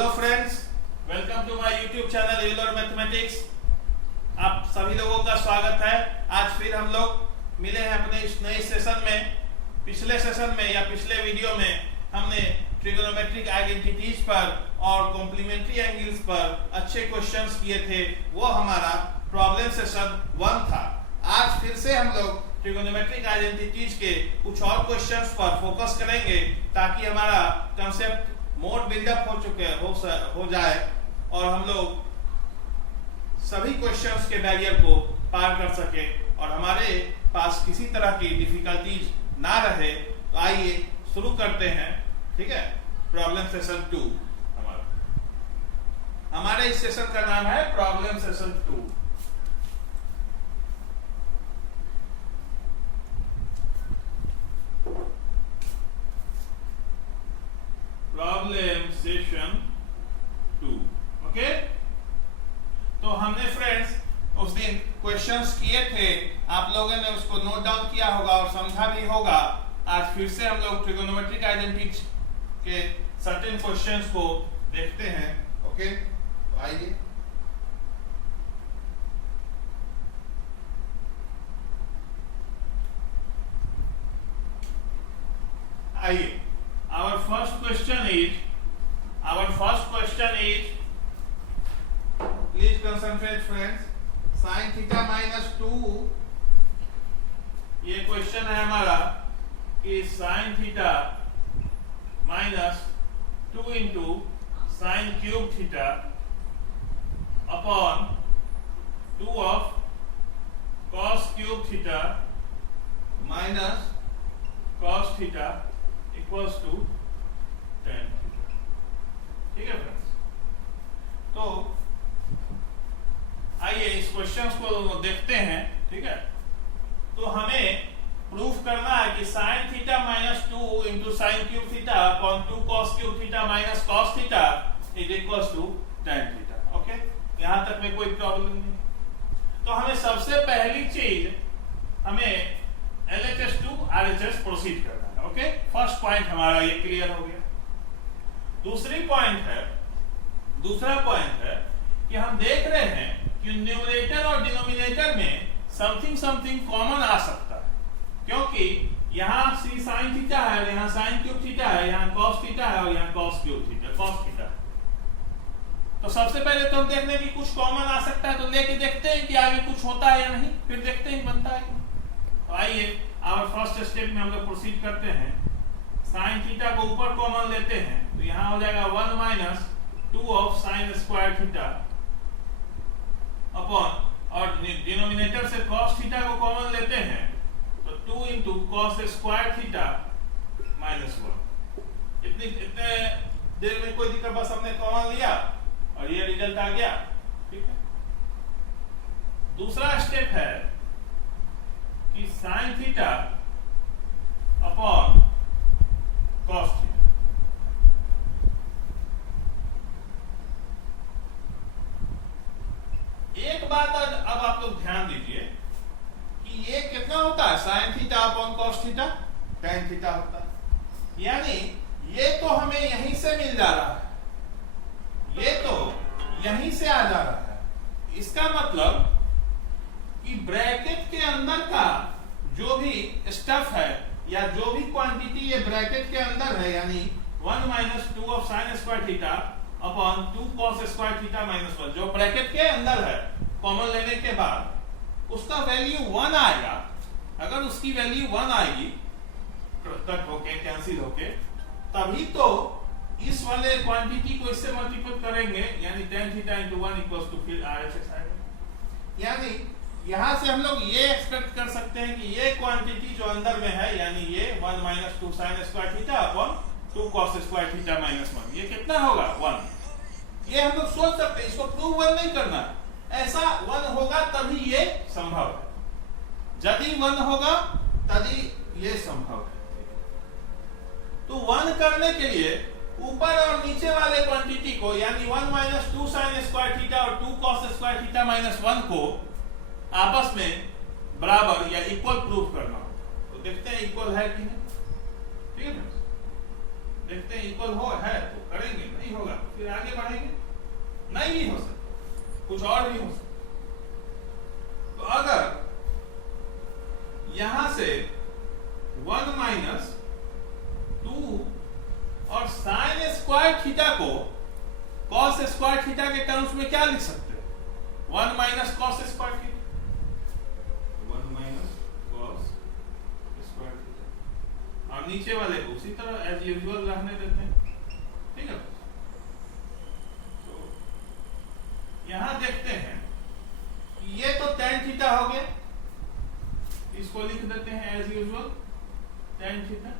Hello friends, welcome to my YouTube channel Euler mathematics. आप सभी लोगों का स्वागत है। आज फिर हम लोग मिले हैं अपने इस नए सेशन में। पिछले सेशन में या पिछले वीडियो में हमने ट्रिगोनोमेट्रिक आइडेंटिटीज पर और कॉम्प्लीमेंट्री एंगल्स पर अच्छे क्वेश्चंस किए थे। वो हमारा प्रॉब्लम सेशन 1 था। आज फिर से हम लोग ट्रिगोनोमेट्रिक आइडेंटिटीज के कुछ और क्वेश्चंस पर फोकस करेंगे ताकि हमारा कंसेप्ट मोर बिल्डअप हो जाए और हम लोग सभी क्वेश्चंस के बैरियर को पार कर सके और हमारे पास किसी तरह की डिफिकल्टीज ना रहे। तो आइए शुरू करते हैं। ठीक है, प्रॉब्लम सेशन 2 हमारे इस सेशन का नाम है problem session 2। Problem session 2। Okay, तो हमने फ्रेंड्स उस दिन क्वेश्चंस किए थे, आप लोगों ने उसको नोट डाउन किया होगा और समझा भी होगा। आज फिर से हम लोग ट्रिगोनोमेट्रिक आइडेंटिटीज के सर्टेन क्वेश्चंस को देखते हैं। ओके, तो आइए Our first question is, please concentrate friends, sin theta minus 2। ये क्वेश्चन है हमारा कि sin theta minus 2 into sin cube theta upon 2 of cos cube theta minus cos theta equals to tan theta। ठीक है friends, तो आइए इस questions को देखते हैं। ठीक है, तो हमें प्रूफ करना है कि sin theta minus 2 into sine cube theta upon 2 cos cube theta minus cos theta is equals to tan theta. Okay, यहां तक में कोई प्रॉब्लम नहीं। तो हमें सबसे पहली चीज हमें LHS टू RHS प्रोसीड करना है। ओके, फर्स्ट पॉइंट हमारा ये क्लियर हो गया। दूसरा पॉइंट है कि हम देख रहे हैं कि न्यूमरेटर और डिनोमिनेटर में समथिंग कॉमन आ सकता है, क्योंकि यहाँ सी साइन थीटा है, यहाँ साइन क्यूब थीटा है, यहाँ कॉस थीटा है और यहाँ cos cube theta cos theta है। तो सबसे पहले तो हम देख लें कि कुछ कॉमन आ सकता है, तो लेके देखते हैं कि आगे कुछ होता है या नहीं, फिर देखते हैं बनता है। तो आइए आवर फर्स्ट स्टेप में हम लोग प्रोसीड करते हैं। साइन थीटा को ऊपर कॉमन लेते हैं, तो यहाँ हो जाएगा 1 minus 2 of sign square theta upon, और डिनोमिनेटर से कॉस थीटा को कॉमन लेते हैं तो 2 into cos square theta minus 1। इतने देर में कोई दिक्कत, बस हमने कॉमन लिया और ये रिजल्ट आ गया। ठीक है, दूसरा स्टेप है कि sine theta upon cos theta. एक बात अब आप लोग ध्यान दीजिए कि ये कितना होता है, sign theta upon cos theta tan theta होता है। यानी ये तो हमें यहीं से मिल जा रहा है, ये तो यहीं से आ जा रहा है। इसका मतलब कि ब्रैकेट के अंदर का जो भी स्टफ है या जो भी क्वांटिटी ये ब्रैकेट के अंदर है, यानी 1 minus 2 of sign square theta upon 2 cos square theta minus 1, जो ब्रैकेट के अंदर है, कॉमन लेने के बाद उसका वैल्यू 1 आएगा। अगर उसकी वैल्यू 1 आएगी कट होके कैंसिल होके, तभी तो इस वाले क्वांटिटी को इससे मल्टीपल करेंगे, यानी tan theta into 1 equals to फिर RHS आएगा। यानी यहां से हम लोग ये एक्सपेक्ट कर सकते हैं कि ये क्वांटिटी जो अंदर में है, यानी ये 1 minus 2 sign square theta upon 2 cos square theta minus 1, ये कितना होगा 1। ये हम लोग सोच सकते हैं, इसको प्रूव 1 नहीं करना, ऐसा 1 होगा तभी ये संभव है। यदि 1 होगा तभी ये संभव है। तो 1 करने के लिए ऊपर और नीचे वाले क्वांटिटी को, यानी 1 माइनस 2 साइन स्क्वायर थीटा और 2 cos स्क्वायर थीटा माइनस 1 को आपस में बराबर या इक्वल प्रूफ करना होगा। तो देखते हैं इक्वल है कि नहीं। ठीक है, देखते हैं इक्वल हो है तो करेंगे, नहीं होगा तो फिर आगे बढ़ेंगे, नहीं भी हो सकता कुछ और भी हो सकता। तो अगर यहां से 1 माइनस 2 और साइन स्क्वायर थीटा को कॉस स्क्वायर थीटा के टर्म्स में क्या लिख सकते हैं? 1 minus cos square theta, 1 minus cos square theta, और नीचे वाले को उसी तरह एज यूजुअल रहने देते हैं, ठीक है। तो यहां देखते हैं ये तो tan थीटा हो गया, इसको लिख देते हैं एज यूजुअल tan थीटा,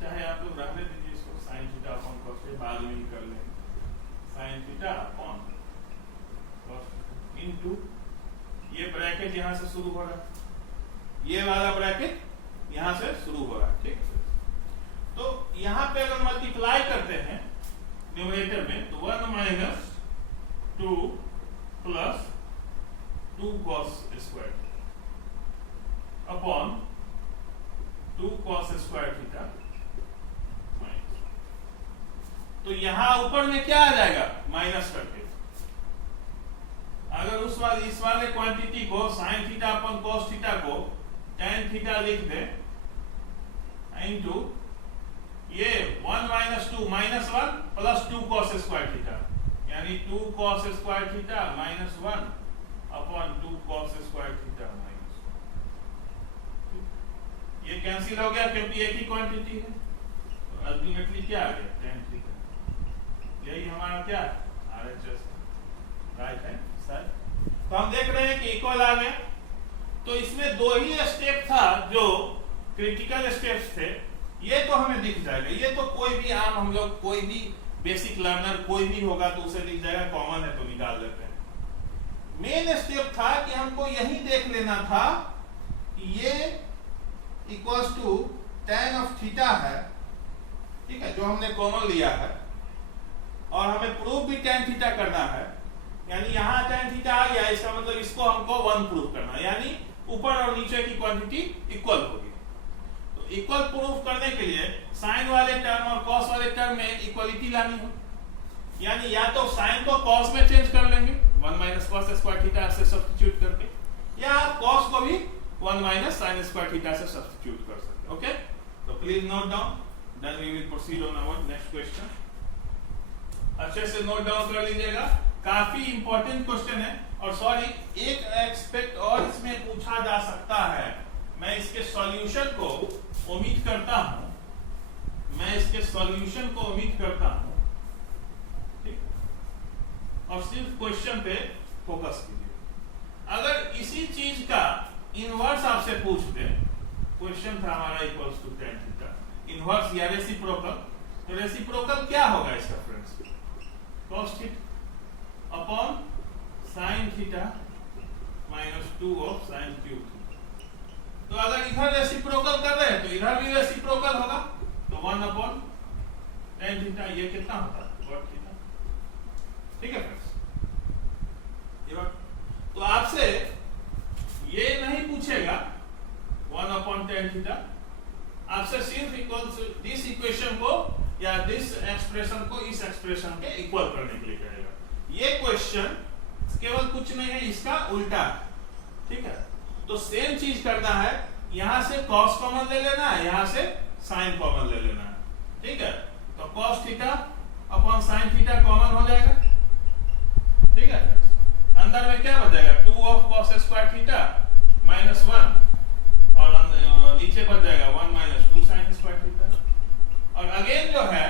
चाहे आप लोग रहने दीजिए इसको sin थीटा अपॉन cos से बाद में ही कर लेंगे, sin theta upon cos into ये ब्रैकेट यहां से शुरू हो रहा है, ये वाला ब्रैकेट यहां से शुरू हो रहा है, ठीक। तो यहां पे अगर मल्टीप्लाई करते हैं न्यूमरेटर में तो 1 minus 2 plus 2 cos square upon 2 cos square theta, तो यहां ऊपर में क्या आ जाएगा माइनस करके, अगर इस वाले क्वांटिटी को sin theta upon cos theta को tan थीटा लिख दे इनटू ये 1 minus 2 minus 1 plus 2 cos square theta, यानी 2 cos square theta minus 1 upon 2 cos square theta minus 1। ये कैंसिल हो गया क्योंकि एक ही क्वांटिटी है, तो अल्टीमेटली क्या आ गया tan थीटा, यही हमारा क्या RHS राइट है सर। तो हम देख रहे हैं कि इक्वल आ गया। तो इसमें दो ही स्टेप था जो क्रिटिकल स्टेप्स थे, ये तो हमें दिख जाएगा, ये तो कोई भी आम हम लोग कोई भी बेसिक लर्नर कोई भी होगा तो उसे दिख जाएगा, कॉमन है तो निकाल देते हैं। मेन स्टेप था कि हमको यही देख लेना था कि ये equals to tan of theta है, ठीक है, जो हमने कॉमन लिया है, और हमें प्रूफ भी tan थीटा करना है, यानी यहां tan थीटा आ गया, इसका मतलब इसको हमको 1 प्रूफ करना है, यानी ऊपर और नीचे की क्वांटिटी इक्वल होगी। तो इक्वल प्रूफ करने के लिए साइन वाले टर्म और कॉस वाले टर्म में इक्वलिटी लानी हो, यानी या तो साइन को कॉस में चेंज कर लेंगे 1 माइनस कॉस स्क्वायर थीटा से सब्स्टिट्यूट करके, या आप कॉस को भी 1 माइनस साइन स्क्वायर थीटा से सब्स्टिट्यूट कर सकते हैं। ओके, तो please note down, then we will proceed on our next question. अच्छे से नोट डाउन कर लीजिएगा, काफी इंपॉर्टेंट क्वेश्चन है। और सॉरी, एक एस्पेक्ट और इसमें पूछा जा सकता है, मैं इसके सॉल्यूशन को उम्मीद करता हूं, ठीक, और सिर्फ क्वेश्चन पे फोकस कीजिए। अगर इसी चीज का इनवर्स आपसे पूछ दे, क्वेश्चन था हमारा equals to tan theta, inverse या रेसिप्रोकल, तो रेसिप्रोकल क्या होगा इसका friends? cos theta upon sin theta minus 2 of sin cube theta. तो अगर इधर रेसिप्रोकल कर रहे हैं तो इधर भी रेसिप्रोकल होगा, तो 1 अपॉन tan थीटा, ये कितना होता है cot थीटा, ठीक है फ्रेंड्स। तो आपसे ये नहीं पूछेगा 1 अपॉन tan थीटा, आपसे सिर्फ इक्वल्स दिस इक्वेशन को या दिस एक्सप्रेशन को इस एक्सप्रेशन के इक्वल करने के लिए कहेगा। ये क्वेश्चन केवल कुछ नहीं है, इसका उल्टा, ठीक है। तो सेम चीज करना है, यहां से cos कॉमन ले लेना है, यहां से sin कॉमन ले लेना है, ठीक है। तो cos theta upon sin theta common हो जाएगा, ठीक है। अंदर में क्या बचेगा 2 of cos square theta minus 1, और नीचे बच जाएगा 1 माइनस 2 sin स्क्वायर थीटा। और अगेन जो है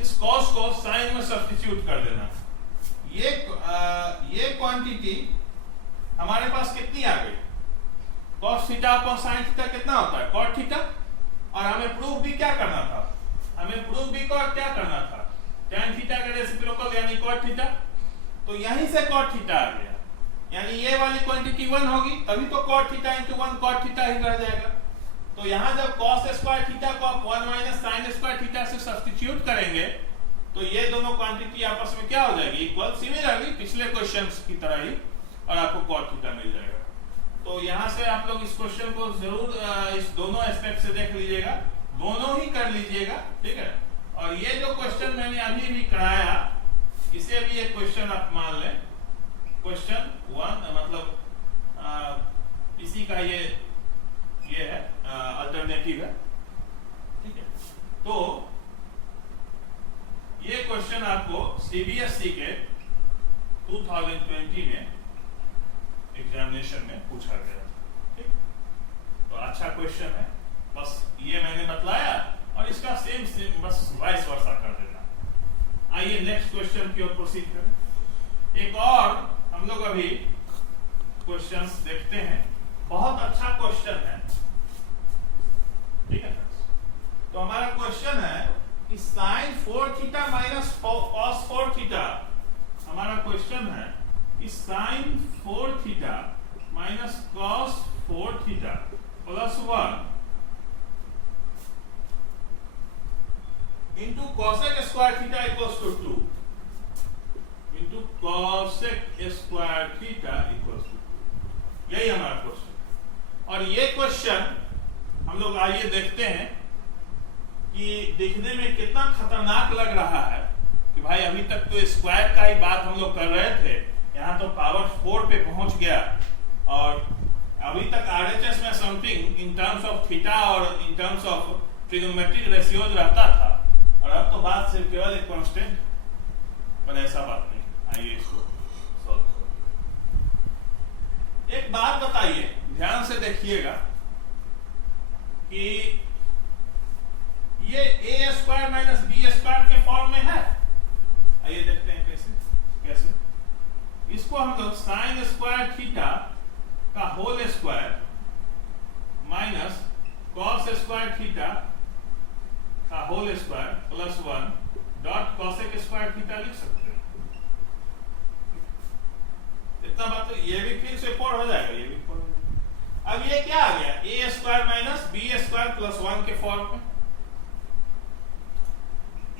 इस cos को sin में सब्स्टिट्यूट कर देना। ये क्वांटिटी हमारे पास कितनी आ गई? cos theta upon sin theta कितना होता है? cot theta. और हमें प्रूफ भी क्या करना था? क्या करना था? tan थीटा का रेसिप्रोकल यानी cot थीटा। तो यहीं से cot थीटा आ गया, यानी ये वाली क्वांटिटी 1 होगी, तभी तो cot theta into 1 cot theta ही रह जाएगा। तो यहां जब cos स्क्वायर थीटा को आप 1 माइनस sin स्क्वायर थीटा से सब्स्टिट्यूट करेंगे तो ये दोनों क्वांटिटी आपस में क्या हो जाएगी? इक्वल। सिमिलरली पिछले क्वेश्चंस की तरह ही, और आपको cot थीटा मिल जाएगा। तो यहां से आप लोग इस क्वेश्चन को जरूर इस दोनों एस्पेक्ट से देख लीजिएगा, दोनों ही कर लीजिएगा, ठीक है। और ये जो क्वेश्चन मैंने अभी भी कराया, इसे भी एक क्वेश्चन आप मान लें, क्वेश्चन 1, मतलब इसी का ये है अल्टरनेटिव है, ठीक है। तो ये क्वेश्चन आपको सीबीएसई के 2020 में एग्जामिनेशन में पूछा गया, ठीक। तो अच्छा क्वेश्चन है, बस ये मैंने बतलाया और इसका सेम बस वाइस वर्सा कर देना। आइए नेक्स्ट क्वेश्चन की ओर प्रोसीड करें। एक और हम लोग अभी क्वेश्चंस देखते हैं, बहुत अच्छा क्वेश्चन है, ठीक है। तो हमारा क्वेश्चन है कि sin 4 theta minus cos 4 theta, हमारा क्वेश्चन है कि sin 4 theta minus cos 4 theta plus 1 into cosec square theta equals to 2 into cosec square theta equals to 2, यही हमारा क्वेश्चन। और ये क्वेश्चन हम लोग आइए देखते हैं कि देखने में कितना खतरनाक लग रहा है कि भाई अभी तक तो स्क्वायर का ही बात हम लोग कर रहे थे, यहाँ तो पावर 4 पे पहुंच गया, और अभी तक आरएचएस में something in terms of theta और in terms of trigonometric ratios रहता था, और अब तो बात सिर्फ केवल एक कांस्टेंट, पर ऐसा बात नहीं। आइए इसको सॉल्व करो। एक बात बताइए, ध्यान से देखिएगा कि ये a square minus B square के फॉर्म में है। आइए देखते हैं कैसे इसको हम लोग साइन स्क्वायर थीटा का whole square minus cos square theta का whole square plus 1 dot cosec square theta लिख सकते हैं। इतना बात तो ये भी फिर से 4 हो जाएगा, ये भी 4 हो जाएगा। अब ये क्या आ गया, a square minus B square plus 1 के फॉर्म में।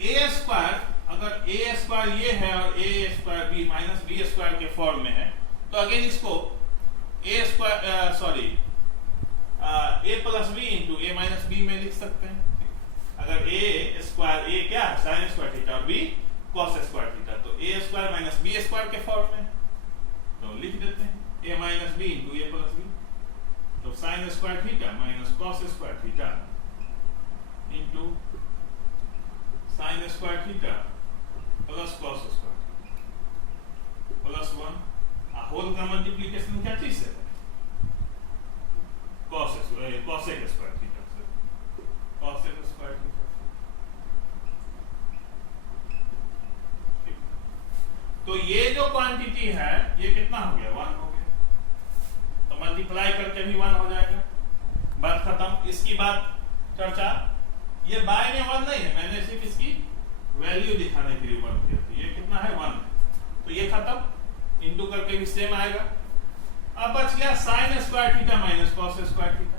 ए स्क्वायर, अगर ए स्क्वायर ये है और a square b minus B square के फॉर्म में है, तो अगेन इसको a square sorry a plus b into a minus b में लिख सकते हैं। अगर ए स्क्वायर, ए क्या है साइन स्क्वायर थीटा और बी कॉस स्क्वायर थीटा, तो A square minus B square के फॉर्म में, तो लिख देते हैं ए माइनस बी इंटू ए प्लस बी। तो sine square theta minus cos square theta into sine square theta plus cos square plus 1, whole का multiplication क्या चीज है, कॉसेक स्क्वायर थीटा से, कॉसेक स्क्वायर थीटा। तो ये जो क्वांटिटी है ये कितना हो गया, 1 हो गया, तो मल्टीप्लाई करके भी 1 हो जाएगा, बात खत्म। इसकी बात चर्चा, ये बाय में 1 नहीं है, मैंने सिर्फ इसकी वैल्यू दिखाने के लिए 1 किया, तो ये कितना है 1, तो ये खत्म, इंटू करके भी सेम आएगा। अब बच गया sine square theta minus cos square theta,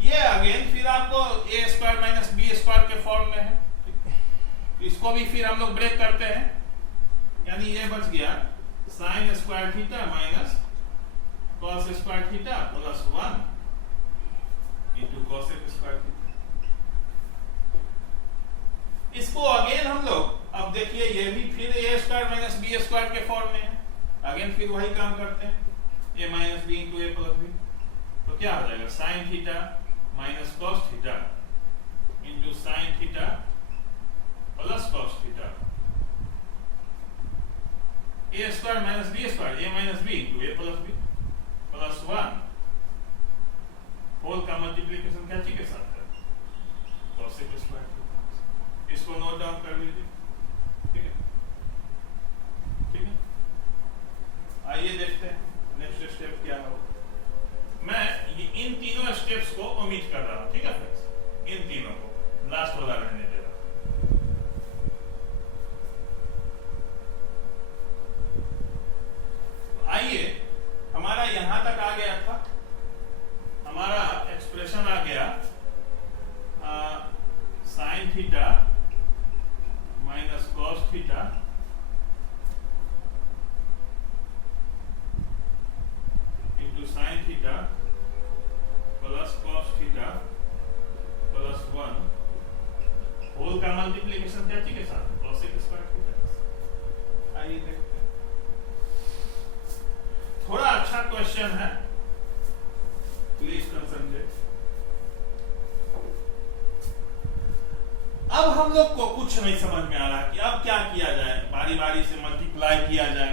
ये अगेन फिर आपको ए स्क्वायर माइनस बी स्क्वायर के फॉर्म में है, तो इसको भी फिर हम लोग ब्रेक करते हैं, यानी ये बच गया sine square theta minus cos square theta plus 1 into cosec square theta. इसको अगेन हम लोग, अब देखिए ये भी फिर a square minus B square के फॉर्म में है, अगेन फिर वही काम करते हैं, ए माइनस बी इंटू ए प्लस बी, तो क्या हो जाएगा sine theta minus cos theta into sine theta plus cos theta, a square minus B square, a minus B into A plus B plus 1, whole का मल्टीप्लिकेशन क्या चीज के साथ है, कॉसेक स्क्वायर। इसको नोट डाउन कर लीजिए, ठीक है, ठीक है। आइए देखते हैं नेक्स्ट स्टेप क्या होगा। मैं ये इन तीनों स्टेप्स को ओमिट कर रहा हूं, ठीक है फ्रेंड्स, इन तीनों को लास्ट वाला रहने दे रहा हूं। आइए, हमारा यहां तक आ गया था, हमारा एक्सप्रेशन आ गया साइन थीटा मल्टीप्लिकेशन क्या के साथ cosec स्क्वायर थीटा के साथ। आइए देखते हैं, थोड़ा अच्छा क्वेश्चन है, प्लीज कंसंट्रेट। अब हम लोग को कुछ नहीं समझ में आ रहा कि अब क्या किया जाए, बारी बारी से मल्टीप्लाई किया जाए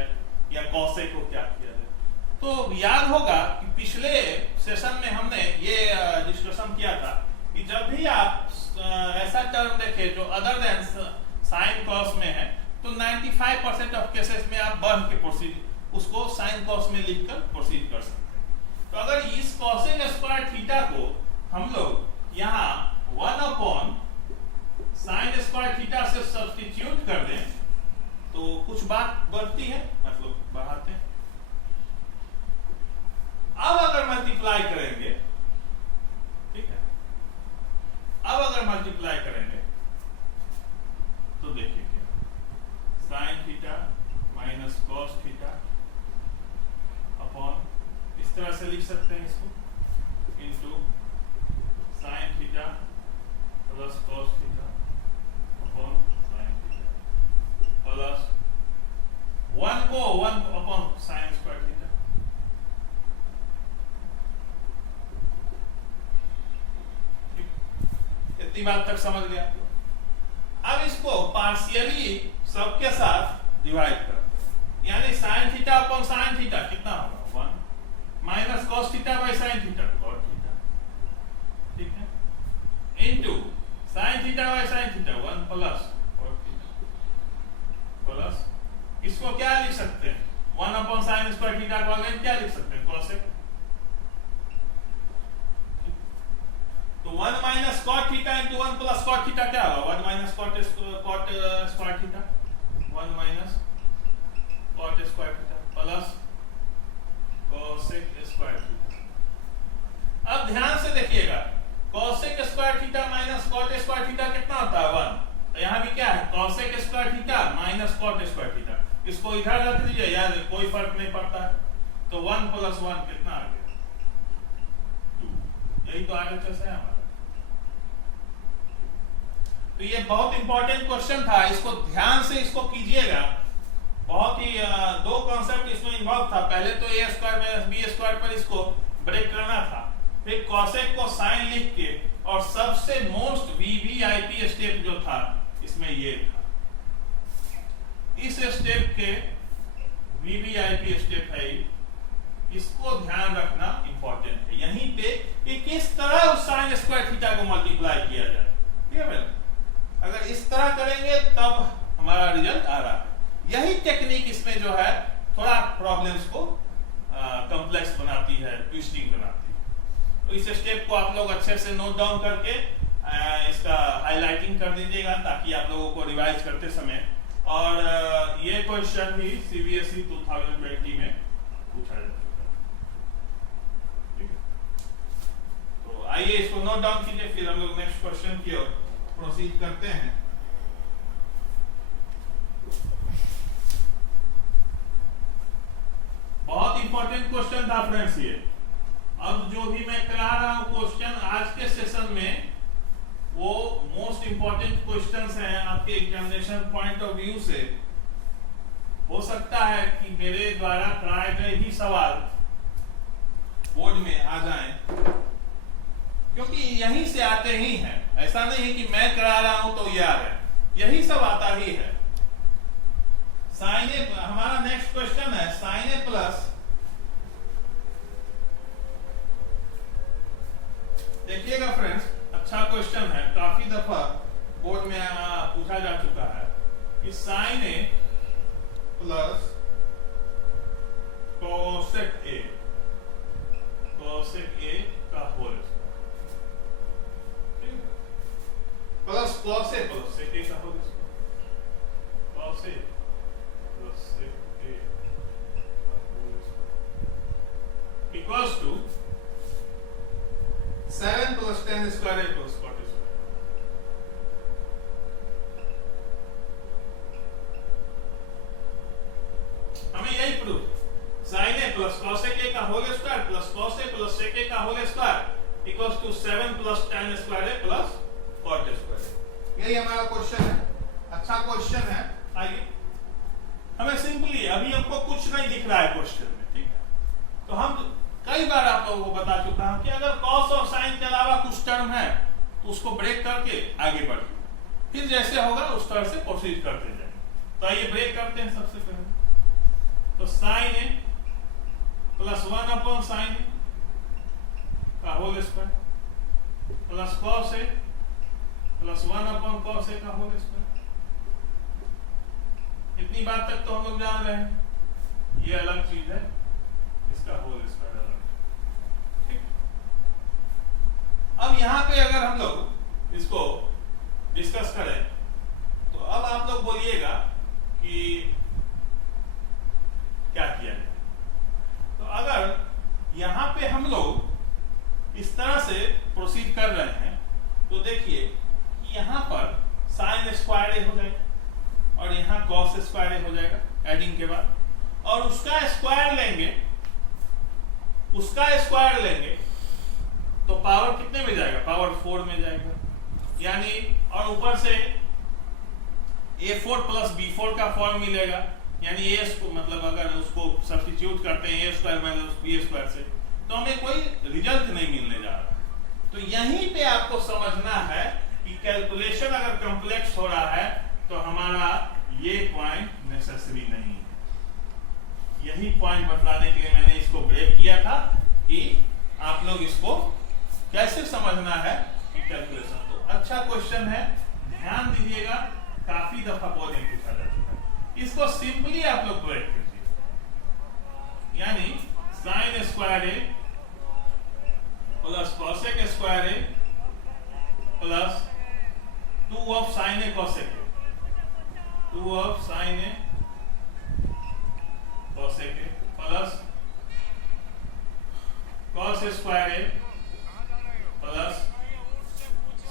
या cosec को क्या किया जाए। तो याद होगा कि पिछले सेशन में हमने ये डिस्कशन किया था कि जब भी आप ऐसा टर्म देखें जो अदर देन साइन कॉस में है, तो 95% ऑफ केसेस में आप बढ़ के प्रोसीड उसको साइन कॉस में लिखकर प्रोसीड कर सकते हैं। तो अगर इस cosec स्क्वायर थीटा को हम लोग यहाँ 1 अपॉन साइन स्क्वायर थीटा से सब्स्टिट्यूट कर दें तो कुछ बात बढ़ती है, मतलब बढ़ाते हैं। अब अगर मल्टीप्लाई करेंगे, ठीक है, अब अगर मल्टीप्लाई करेंगे तो देखिए क्या, sign theta minus cos theta upon, इस तरह से लिख सकते हैं इसको, into sine theta plus cos theta upon sine theta plus 1 को 1 अपॉन साइन स्क्वायर थीटा। इतनी बात तक समझ गया। अब इसको पार्शियली सबके साथ डिवाइड करते हैं, यानी sine theta upon sine theta कितना होगा 1 minus cos theta by sine theta cos theta, ठीक है, into sine theta by sine theta 1 प्लस कॉस थीटा प्लस, इसको क्या लिख सकते हैं 1 अपॉन साइन स्क्वायर थीटा को अगेन क्या लिख सकते हैं cosec, तो 1 माइनस कॉट थीटा इंटू 1 प्लस कॉट थीटा क्या होगा 1 minus cot square theta 1 minus cot square theta plus cosec square theta. अब ध्यान से देखिएगा, cosec square theta minus cot square theta कितना होता है 1, तो यहाँ भी क्या है cosec square theta minus cot square theta, इसको इधर रख दीजिए, याद है कोई फर्क नहीं पड़ता है, तो 1 प्लस 1 कितना आ गया 2, यही तो RHS है हमारा। तो ये बहुत इंपॉर्टेंट क्वेश्चन था, इसको ध्यान से इसको कीजिएगा, बहुत ही दो कॉन्सेप्ट इसमें इन्वॉल्व था। पहले तो a square minus b square पर इसको ब्रेक करना था, फिर cosec को साइन लिख के, और सबसे मोस्ट वीवीआईपी स्टेप जो था इसमें ये था, इस स्टेप के वीवीआईपी स्टेप है, इसको ध्यान रखना इंपॉर्टेंट है यहीं पे कि किस तरह उस साइन स्क्वायर थीटा को मल्टीप्लाई किया जाए, ठीक है। अगर इस तरह करेंगे तब हमारा रिजल्ट आ रहा है। यही टेक्निक इसमें जो है थोड़ा प्रॉब्लम्स को कॉम्प्लेक्स बनाती है, ट्विस्टिंग बनाती है। तो इस स्टेप को आप लोग अच्छे से नोट डाउन करके इसका हाईलाइटिंग कर दीजिएगा ताकि आप लोगों को रिवाइज करते समय, और ये क्वेश्चन भी CBSE 2020 में पूछा जा चुका है, ठीक है। तो आइए इसको नोट डाउन कीजिए, फिर हम लोग नेक्स्ट क्वेश्चन की ओर प्रोसीड करते हैं। बहुत इंपॉर्टेंट क्वेश्चन था फ्रेंड्स ये। अब जो भी मैं करा रहा हूं क्वेश्चन आज के सेशन में, वो मोस्ट इंपॉर्टेंट क्वेश्चंस हैं आपके एग्जामिनेशन पॉइंट ऑफ व्यू से। हो सकता है कि मेरे द्वारा कराए गए ही सवाल बोर्ड में आ जाएं, क्योंकि यहीं से आते ही हैं। ऐसा नहीं है कि मैं करा रहा हूं तो ये आ रहा है, यही सब आता ही है। साइन ए, हमारा नेक्स्ट क्वेश्चन है साइन ए प्लस, देखिएगा फ्रेंड्स अच्छा क्वेश्चन है, काफी दफा बोर्ड में पूछा जा चुका है कि sine A plus cosec A का whole plus cos A plus sec A का whole square, cos A plus sec A का whole square equals to 7 plus 10 square A plus cot square. हमें यही proof, sine A plus cosec A का whole square plus cos A plus sec A का whole square equals to 7 plus 10 square A plus cot square. यही हमारा question है, अच्छा question है। आइए, हमें सिंपली अभी हमको कुछ नहीं दिख रहा है क्वेश्चन में, ठीक है, तो हम कई बार आप लोगों को बता चुका हूं कि अगर कॉस और साइन के अलावा कुछ टर्म है तो उसको ब्रेक करके आगे बढ़िए, फिर जैसे होगा उस तरह से प्रोसीड करते जाए। तो आइए ब्रेक करते हैं सबसे पहले। तो sign A plus 1 upon sine ए का whole square plus cos A plus 1 upon cos ए का होल स्क्वायर। इतनी बात तक तो हम लोग जान रहे हैं, ये अलग चीज है, इसका होल स्क्वायर अलग, ठीक। अब यहां पे अगर हम लोग इसको डिस्कस करें तो अब आप लोग बोलिएगा कि क्या किया जाए। तो अगर यहां पे हम लोग इस तरह से प्रोसीड कर रहे हैं तो देखिए कि यहां पर साइन स्क्वायर ए हो जाएगा और यहां कॉस स्क्वायर ए हो जाएगा एडिंग के बाद, और उसका स्क्वायर लेंगे तो पावर कितने में जाएगा, पावर 4 में जाएगा, यानी और ऊपर से a4 प्लस b4 का फॉर्म मिलेगा, यानी a को मतलब अगर उसको सब्स्टिट्यूट करते हैं a square minus b square से तो हमें कोई रिजल्ट नहीं मिलने जा रहा। तो यहीं पे आपको समझना है कि कैलकुलेशन अगर कॉम्प्लेक्स हो रहा है तो हमारा ये पॉइंट नेसेसरी नहीं है। यही पॉइंट बतलाने के लिए मैंने इसको ब्रेक किया था कि आप लोग इसको कैसे समझना है कैलकुलेशन। तो अच्छा क्वेश्चन है, ध्यान दीजिएगा, काफी दफा बहुत पूछा जा चुका है। इसको सिंपली आप लोग ब्रेक कीजिए, यानी sine square A plus cosec square A plus 2 of sine a cosec a, 2 of sine a cosec a plus cos square A plus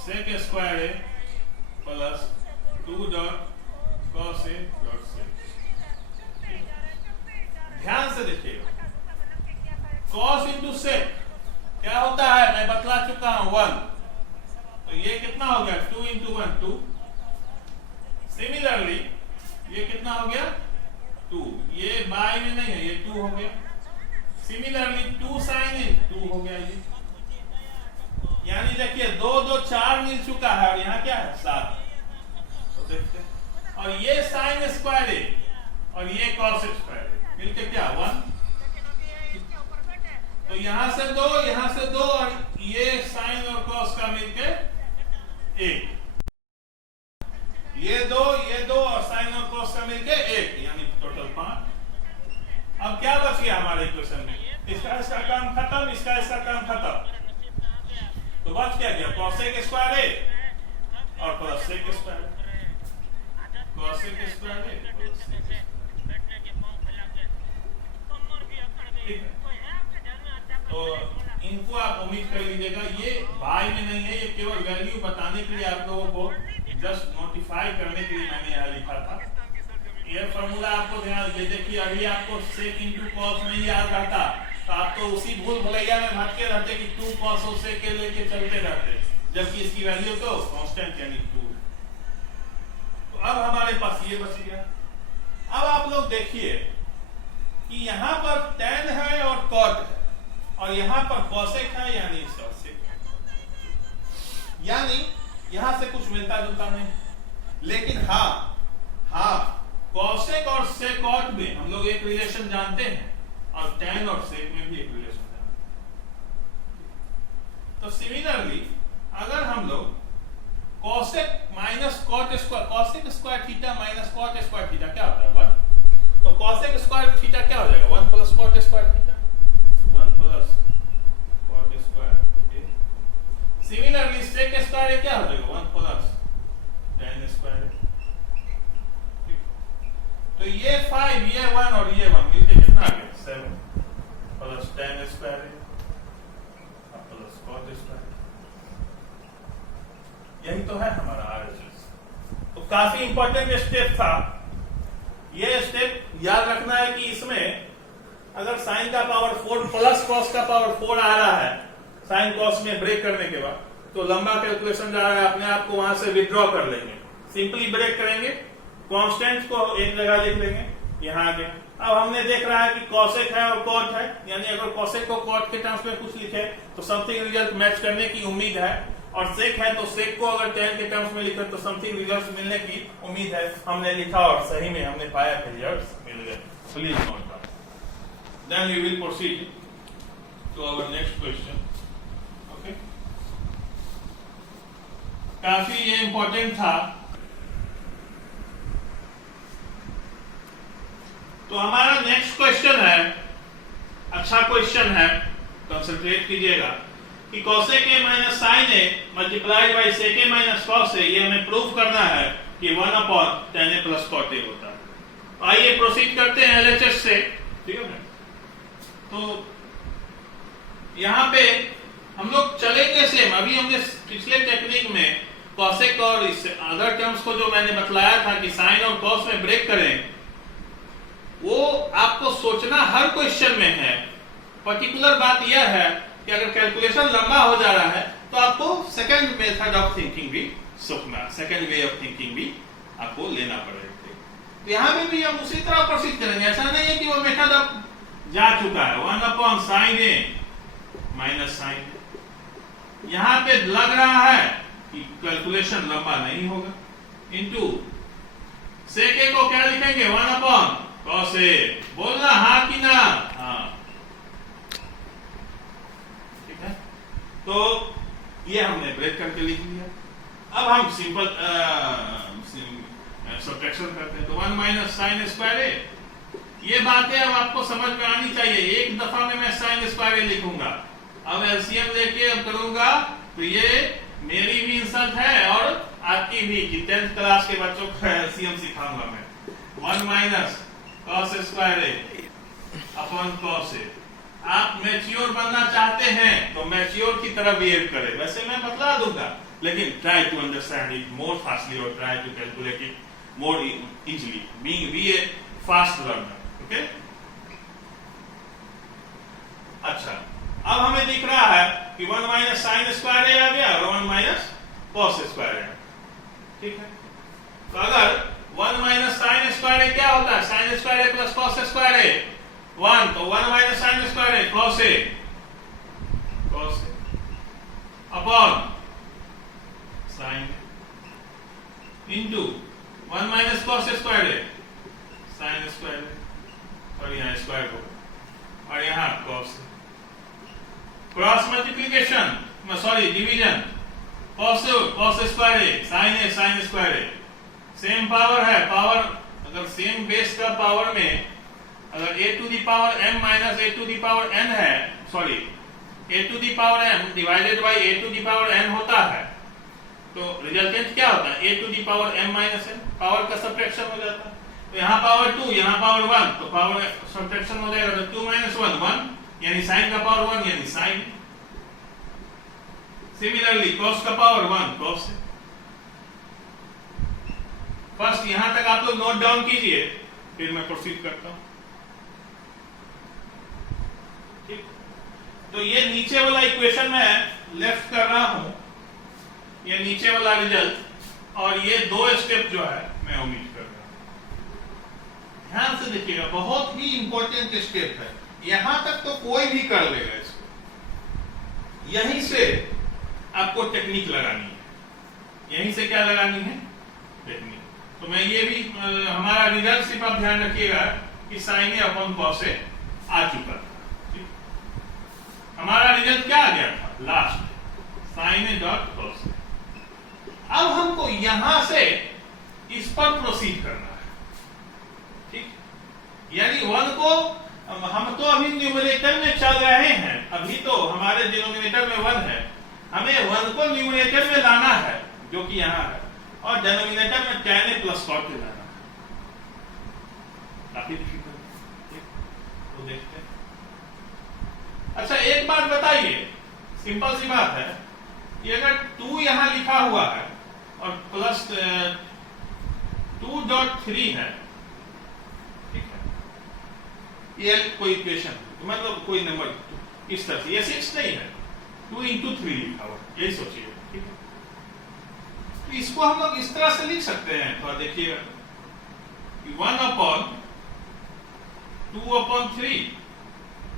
sec square A plus 2 dot cos a dot sec. ध्यान से देखिएगा, cos into sec क्या होता है मैं बतला चुका हूं 1, तो ये कितना हो गया 2 इंटू 1 2। सिमिलरली ये कितना हो गया 2, ये बाय में नहीं है, ये 2 हो गया। सिमिलरली 2 साइन ए 2 हो गया ये, यानी देखिए 2 2 4 मिल चुका है और यहाँ क्या है 7। तो देखते हैं, और ये साइन स्क्वायर ए और ये कॉस स्क्वायर मिलके क्या 1, तो यहां से 2 और ये साइन और कॉस का मिलके 1, ये 2 और साइन और कॉस का मिलके 1, यानी टोटल 5। अब क्या बच गया हमारे इक्वेशन में, इसका काम खत्म, इसका काम खत्म, तो बच क्या गया कॉसेक स्क्वायर ए और plus sec square, cosec square a. ठीक है, तो इनको आप उम्मीद कर लीजिएगा, ये बाय में नहीं है, ये केवल वैल्यू बताने के लिए आप लोगों को जस्ट नोटिफाई करने के लिए मैंने यह लिखा था। ये फॉर्मूला आपको ध्यान दे, देखिए अभी आपको सेक इंटू कॉस नहीं याद रहता तो आप तो उसी भूल भुलैया में भटके रहते कि 2 कॉस और सेक के लेके चलते रहते, जबकि इसकी वैल्यू तो कांस्टेंट यानी 2। तो अब हमारे पास ये बच गया। अब आप लोग देखिए कि यहां पर tan है और cot है और यहां पर cosec है, यानी sec, यानी यहां से कुछ मिलता जुलता नहीं, लेकिन हाँ cosec और secot में हम लोग एक रिलेशन जानते हैं और tan और sec में भी एक रिलेशन जानते हैं। तो सिमिलरली अगर हम लोग cosec minus cot square, cosec square theta minus cot square theta क्या होता है 1, तो cosec स्क्वायर थीटा क्या हो जाएगा 1 plus cot square theta, 1 plus cot square. Similarly sec square क्या हो जाएगा 1 प्लस tan स्क्वायर। तो ये 5, ये 1 और ये 1 मिलके कितना आ गया 7 plus tan square plus cot square. यही तो है हमारा RHS। तो काफी इंपॉर्टेंट स्टेप था ये। स्टेप याद रखना है कि इसमें अगर साइन का पावर 4 प्लस कॉस का पावर 4 आ रहा है साइन कॉस में ब्रेक करने के बाद, तो लंबा कैलकुलेशन जा रहा है, अपने आप को वहां से विड्रॉ कर लेंगे, सिंपली ब्रेक करेंगे, कांस्टेंट को एक जगह लिख लेंगे, यहाँ आ गया। अब हमने देख रहा है कि कॉसेक है और कॉट है, यानी अगर कॉसेक को कॉट के टर्म्स में कुछ लिखे तो समथिंग रिजल्ट मैच करने की उम्मीद है, और सेक है तो सेक को अगर टेन के टर्म्स में लिखे तो समथिंग रिजल्ट मिलने की उम्मीद है। हमने लिखा और सही में हमने पाया कि रिजल्ट मिल गए। Please note that. Then we will proceed to our next question. Okay, काफी ये इंपॉर्टेंट था। तो हमारा नेक्स्ट क्वेश्चन है, अच्छा क्वेश्चन है, कंसंट्रेट कीजिएगा कि cosec a minus sin a multiplied by sec a minus cos a, ये हमें प्रूव करना है कि 1/tan a plus cot a होता है। आइए प्रोसीड करते हैं LHS से, ठीक है। तो यहां पे हम लोग चलेंगे सेम, अभी हमने पिछले टेक्निक में cosec और इस अदर टर्म्स को जो मैंने बतलाया था कि sin और cos में ब्रेक करें, वो आपको सोचना हर क्वेश्चन में है। पर्टिकुलर बात यह है कि अगर कैलकुलेशन लंबा हो जा रहा है तो आपको सेकंड मेथड ऑफ थिंकिंग भी सोचना, सेकंड वे ऑफ थिंकिंग भी आपको लेना पड़ेगा। तो यहां में भी हम उसी तरह प्रोसीड करेंगे, ऐसा नहीं है कि वो मेथड अब जा चुका है। 1/sin a minus sin a, यहां पे लग रहा है कि कैलकुलेशन लंबा नहीं होगा, इनटू sec a को क्या लिखेंगे 1/cos a, बोलना हाँ कि ना, हाँ, ठीक है। तो ये हमने ब्रेक करके लिख लिया। अब हम सिंपल सब्ट्रैक्शन करते हैं, तो 1 माइनस साइन स्क्वायर ए, ये बातें अब आपको समझ में आनी चाहिए। एक दफा में मैं साइन स्क्वायर ए लिखूंगा, अब एलसीएम लेके अब करूंगा तो ये मेरी भी इंसल्ट है और आपकी भी, कि 10th क्लास के बच्चों को एलसीएम सिखाऊंगा मैं। 1 माइनस cos स्क्वायर ए अपॉन cos ए। आप मैच्योर बनना चाहते हैं तो मैच्योर की तरह बिहेव करें, वैसे मैं बतला दूंगा, लेकिन try to understand it more fastly और try to calculate it more easily, be a fast learner. Okay, अच्छा, अब हमें दिख रहा है कि 1 माइनस साइन स्क्वायर ए आ गया और 1 माइनस cos स्क्वायर ए, ठीक है। तो अगर 1 माइनस साइन स्क्वायर ए क्या होता है, sine square A plus cos square a 1, तो 1 minus sine square a cos a upon sine into 1 minus cos square a sine square a, और यहाँ स्क्वायर को और यहाँ cos, cross multiplication, sorry division, cos square a sine square a, same power है, power अगर same base का power में अगर a to the power m minus a to the power n है, sorry a to the power m divided by a to the power n होता है, तो resultant क्या होता है, a to the power m minus n, power का subtraction हो जाता है। तो यहाँ पावर 2, यहाँ पावर 1, तो पावर सब्ट्रैक्शन हो जाएगा, तो 2 माइनस 1 1, यानी साइन का पावर 1 यानी साइन। सिमिलरली cos का पावर 1 cos। फर्स्ट यहां तक आप लोग नोट डाउन कीजिए, फिर मैं प्रोसीड करता हूं, ठीक। तो ये नीचे वाला इक्वेशन मैं लेफ्ट कर रहा हूं, ये नीचे वाला रिजल्ट, और ये दो स्टेप जो है मैं ओमिट कर रहा हूं। ध्यान से देखिएगा, बहुत ही इंपॉर्टेंट स्टेप है। यहां तक तो कोई भी कर लेगा इसको, यहीं से आपको टेक्निक लगानी है, यहीं से क्या लगानी है, टेक्निक। तो मैं ये भी हमारा रिजल्ट सिर्फ आप ध्यान रखिएगा कि sine a upon cos a आ चुका था, हमारा रिजल्ट क्या आ गया था last, sine a dot cos a. अब हमको यहां से इस पर प्रोसीड करना है, ठीक। यानी 1 को हम तो अभी न्यूमरेटर में चल रहे हैं, अभी तो हमारे डिनोमिनेटर में 1 है, हमें 1 को न्यूमरेटर में लाना है जो कि यहां है, और डिनोमिनेटर में tan a plus cot a लाना है। काफी डिफिकल्ट, तो देखते हैं। अच्छा, एक बात बताइए, सिंपल सी बात है कि अगर 2 यहां लिखा हुआ है और प्लस 2.3 है, ठीक है, ये कोई इक्वेशन मतलब कोई नंबर इस तरह से, ये 6 नहीं है, 2 into 3 लिखा हुआ, यही सोचिए, ठीक तो इसको हम लोग इस तरह से लिख सकते हैं, तो देखिएगा कि 1/2/3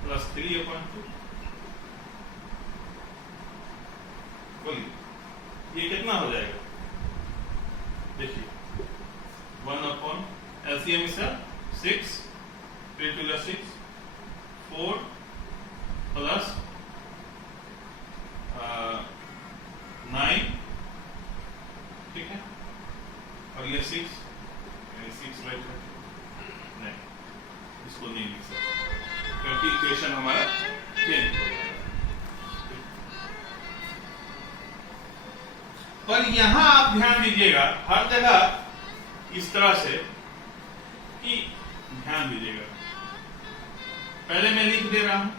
प्लस 3/2। बोलिए ये कितना हो जाएगा? देखिए 1 LCM is 6, 3 to 6, 4 plus 9, ठीक है, और ये 6 राइट है, नहीं इसको नहीं लिख सकते क्योंकि इक्वेशन हमारा चेंज हो गया। पर यहां आप ध्यान दीजिएगा हर जगह इस तरह से कि ध्यान दीजिएगा, पहले मैं लिख दे रहा हूं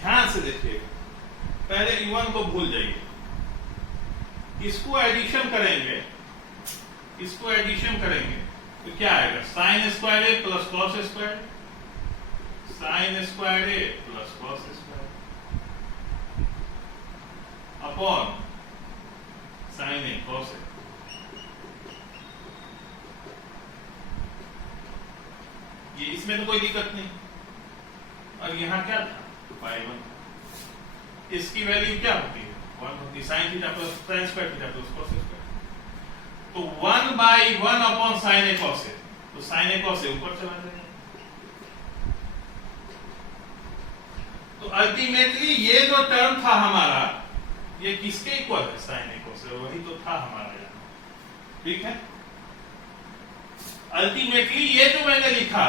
ध्यान से देखिएगा, पहले E1 को भूल जाइए, इसको एडिशन करेंगे, इसको एडिशन करेंगे तो क्या आएगा? Sine square A plus cos square, sine square A plus cos square upon sine a cos a. ये इसमें तो कोई दिक्कत नहीं। और यहां क्या था? y1, इसकी वैल्यू क्या होती है? 1 होती है, sign theta plus sign square theta plus cos square. तो 1/1 अपॉन साइन ए कॉस ए, तो साइन ए कॉस ए ऊपर चला जाएगा। तो अल्टीमेटली ये जो टर्म था हमारा, ये किसके इक्वल है? साइन ए कॉस ए, वही तो था हमारा यहाँ, ठीक है। अल्टीमेटली ये जो मैंने लिखा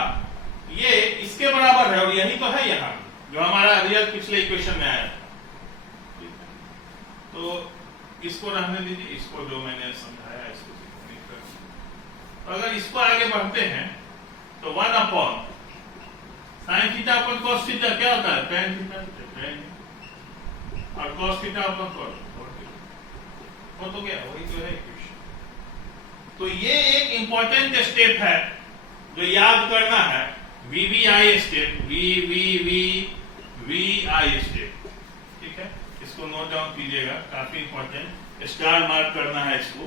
ये इसके बराबर है, और यही तो है यहाँ जो हमारा रियल पिछले इक्वेशन में आया था। तो इसको रहने दीजिए, इसको जो मैंने समझाया इसको तो अगर इसको आगे बढ़ते हैं तो 1 upon sine theta upon cos theta क्या होता है? tan थीटा, और कॉस थीटा अपॉन कॉस वो तो क्या वही तो है इक्वेशन। तो ये एक इंपॉर्टेंट स्टेप है जो याद करना है, VVI स्टेप, VVI स्टेप, ठीक है। इसको नोट डाउन कीजिएगा, काफी इंपॉर्टेंट, स्टार मार्क करना है इसको,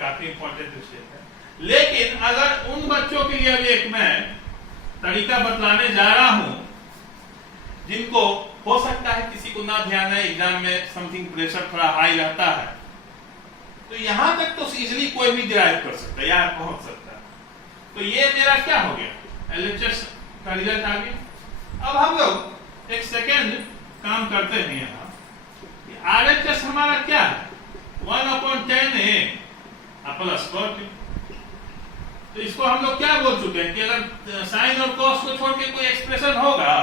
काफी इंपॉर्टेंट स्टेप है। लेकिन अगर उन बच्चों के लिए भी एक मैं तरीका बतलाने जा रहा हूं जिनको हो सकता है किसी को ना ध्यान है, एग्जाम में समथिंग प्रेशर थोड़ा हाई रहता है, तो यहां तक तो इजीली कोई भी डिराइव कर सकता है, यहां पहुंच सकता है। तो ये मेरा क्या हो गया? LHS का रिजल्ट आ गया। अब हम लोग एक सेकेंड काम करते हैं, यहाँ RHS हमारा क्या है? 1/10A plus cot. तो इसको हम लोग क्या बोल चुके हैं कि अगर साइन और कॉस को छोड़ के कोई एक्सप्रेशन होगा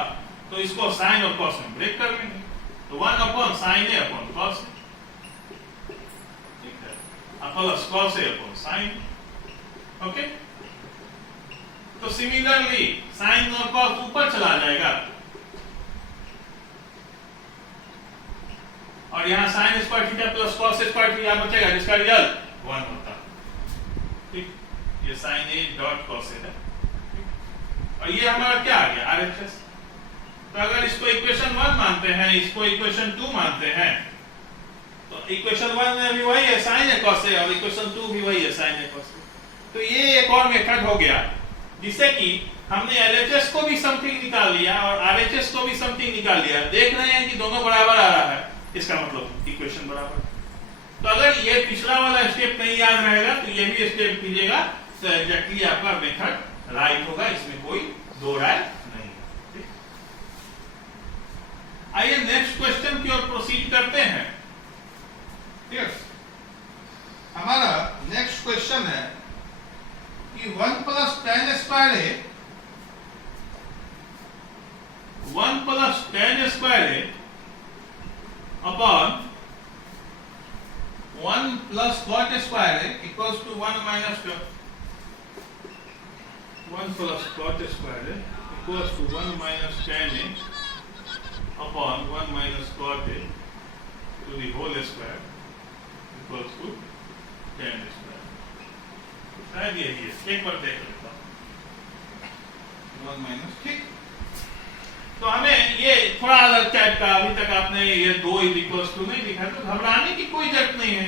तो इसको साइन और कॉस में ब्रेक कर लेंगे। तो 1/sin A अपॉन कॉस, ठीक है, plus cos A upon sine. Okay, तो सिमिलरली साइन और कॉस ऊपर चला जाएगा और यहाँ sign square theta plus cos square theta बचेगा जिसका रिजल्ट 1 होता है, ठीक। ये साइन ए डॉट कॉस ए है, और ये हमारा क्या आ गया? RHS। तो अगर इसको इक्वेशन 1 मानते हैं, इसको इक्वेशन 2 मानते हैं, तो इक्वेशन 1 में भी वही है साइन ए कॉस ए, और इक्वेशन 2 भी वही है साइन ए कॉस ए। तो ये एक और मेथड हो गया जिससे कि हमने LHS को भी समथिंग निकाल लिया और RHS को भी समथिंग निकाल लिया। देख रहे हैं कि दोनों बराबर आ रहा है, इसका मतलब इक्वेशन बराबर। तो अगर ये पिछला वाला स्टेप नहीं याद रहेगा तो ये भी स्टेप कीजिएगा, तो एग्जैक्टली आपका मेथड राइट होगा, इसमें कोई दो राय नहीं है। आइए नेक्स्ट क्वेश्चन की ओर प्रोसीड करते हैं। ठीक, हमारा नेक्स्ट क्वेश्चन है कि 1 + tan² A 1 + tan² A upon 1 + cot² A equals to 1 - 1 + cot² A equals to 1 - tan A upon 1 - cot A to the whole square equals to tan square, शायद यही है, एक बार देख लेता हूं, 1 माइनस, ठीक। तो हमें ये थोड़ा अलग टाइप का, अभी तक आपने ये 2 इक्वल्स टू नहीं लिखा, तो घबराने की कोई जरूरत नहीं है।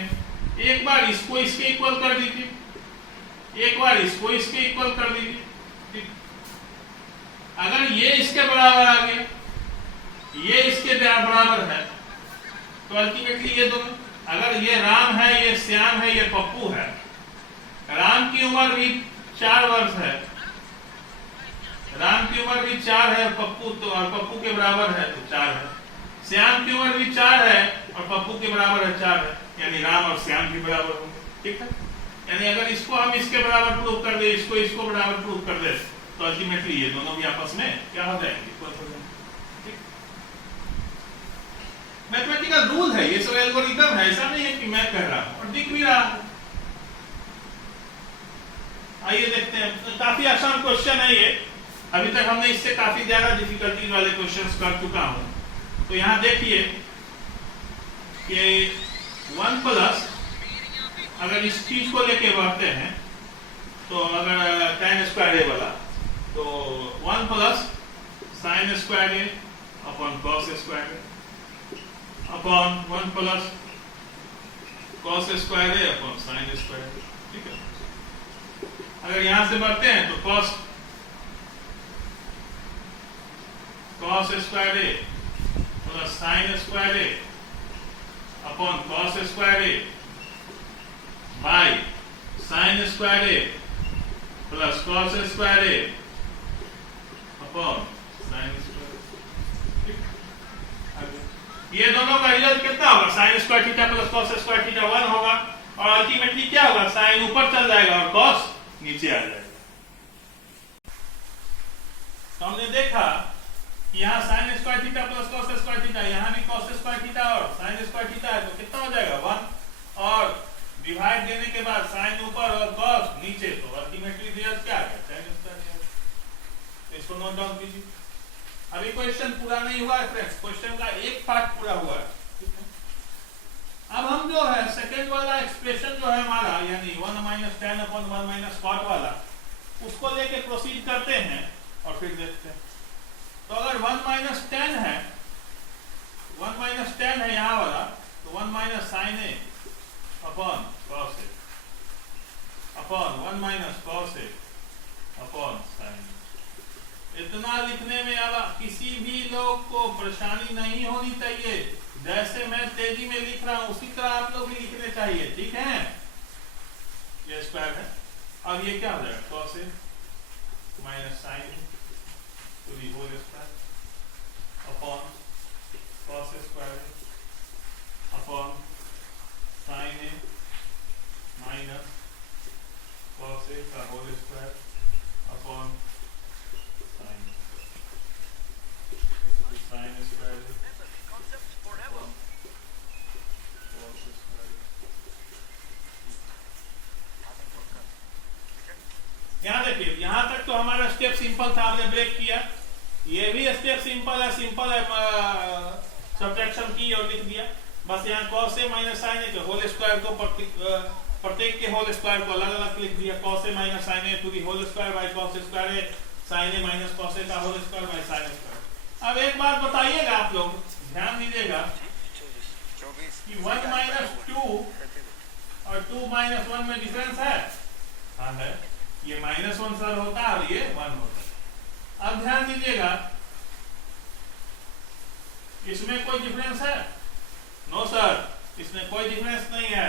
एक बार इसको इसके इक्वल कर दीजिए, एक बार इसको इसके इक्वल कर दीजिए, ठीक। अगर ये इसके बराबर आ गया, ये इसके बराबर है, तो अल्टीमेटली ये दोनों, अगर ये राम है, ये श्याम है, ये पप्पू है, राम की उम्र भी 4 वर्ष है, राम की उम्र भी 4 है, पप्पू तो और पप्पू के बराबर है तो 4 है, श्याम की उम्र भी 4 है और पप्पू के बराबर है 4 है, यानी राम और श्याम के बराबर होंगे, ठीक है। यानी अगर इसको हम इसके बराबर प्रूव कर दे, इसको इसको बराबर प्रूव कर दे, तो अल्टीमेटली ये दोनों भी आपस में क्या हो जाएंगे, इक्वल हो जाएंगे, ठीक। मैथमेटिकल रूल है, ये सब एल्गोरिथम है, ऐसा नहीं है कि मैं कह रहा हूं, और दिख भी रहा है। आइए देखते हैं, तो काफी आसान क्वेश्चन है ये, अभी तक हमने इससे काफी ज्यादा डिफिकल्टी वाले क्वेश्चंस कर चुका हूं। तो यहां देखिए कि 1 प्लस, अगर इस चीज को लेके बढ़ते हैं, तो अगर tan स्क्वायर ए वाला, तो 1 plus sin square A upon cos square A upon 1 plus cos square A upon sin square a, ठीक है। अगर यहां से बढ़ते हैं तो cos स्क्वायर ए प्लस sin स्क्वायर ए अपॉन cos स्क्वायर ए बाय sin स्क्वायर ए प्लस cos स्क्वायर ए upon sin square, ठीक। ये दोनों का रिजल्ट कितना होगा, sin square theta plus cos square theta 1 होगा, और अल्टीमेटली क्या होगा, sin ऊपर चल जाएगा और cos नीचे आ जाएगा। तो हमने देखा कि यहाँ sin square theta plus cos square theta, यहाँ भी cos स्क्वायर थीटा और sin स्क्वायर थीटा है, तो कितना हो जाएगा 1, और डिवाइड देने के बाद sin ऊपर और cos नीचे, तो अल्टीमेटली रिजल्ट क्या आ गया, tan स्क्वायर। तो इसको नोट डाउन कीजिए। अभी क्वेश्चन पूरा नहीं हुआ है फ्रेंड्स, क्वेश्चन का एक पार्ट पूरा हुआ है, ठीक है। अब हम जो है सेकंड वाला एक्सप्रेशन जो है हमारा, यानी 1 minus tan upon 1 minus cot वाला, उसको लेके प्रोसीड करते हैं और फिर देखते हैं। तो अगर 1 माइनस tan है, 1 माइनस tan है यहाँ वाला, तो 1 minus sin a upon cos a upon 1 minus cos a upon sin। इतना लिखने में अब किसी भी लोग को परेशानी नहीं होनी चाहिए, जैसे मैं तेजी में लिख रहा हूं उसी तरह आप लोग भी लिखने चाहिए, ठीक है। ये स्क्वायर है, अब ये क्या हो जाएगा, cos a minus sin a to the whole square upon cos square upon sin a minus cos a का whole square upon sin square upon cos square. यहाँ देखिए, यहाँ तक तो हमारा स्टेप सिंपल था, हमने ब्रेक किया। ये भी स्टेप सिंपल है, सब्ट्रैक्शन की और लिख दिया। बस यहाँ cos a minus sin a के होल स्क्वायर को प्रत्येक के होल स्क्वायर को अलग अलग लिख दिया, cos a minus sin a to the whole square by cos square a sin a minus cos a का whole square by sin square. अब एक बात बताइएगा, आप लोग ध्यान दीजिएगा कि 1 माइनस 2 और 2 माइनस 1 में डिफरेंस है, हाँ है। ये -1 सर होता है और ये 1 होता है। अब ध्यान दीजिएगा, इसमें कोई डिफरेंस है, नो सर, इसमें कोई डिफरेंस नहीं है,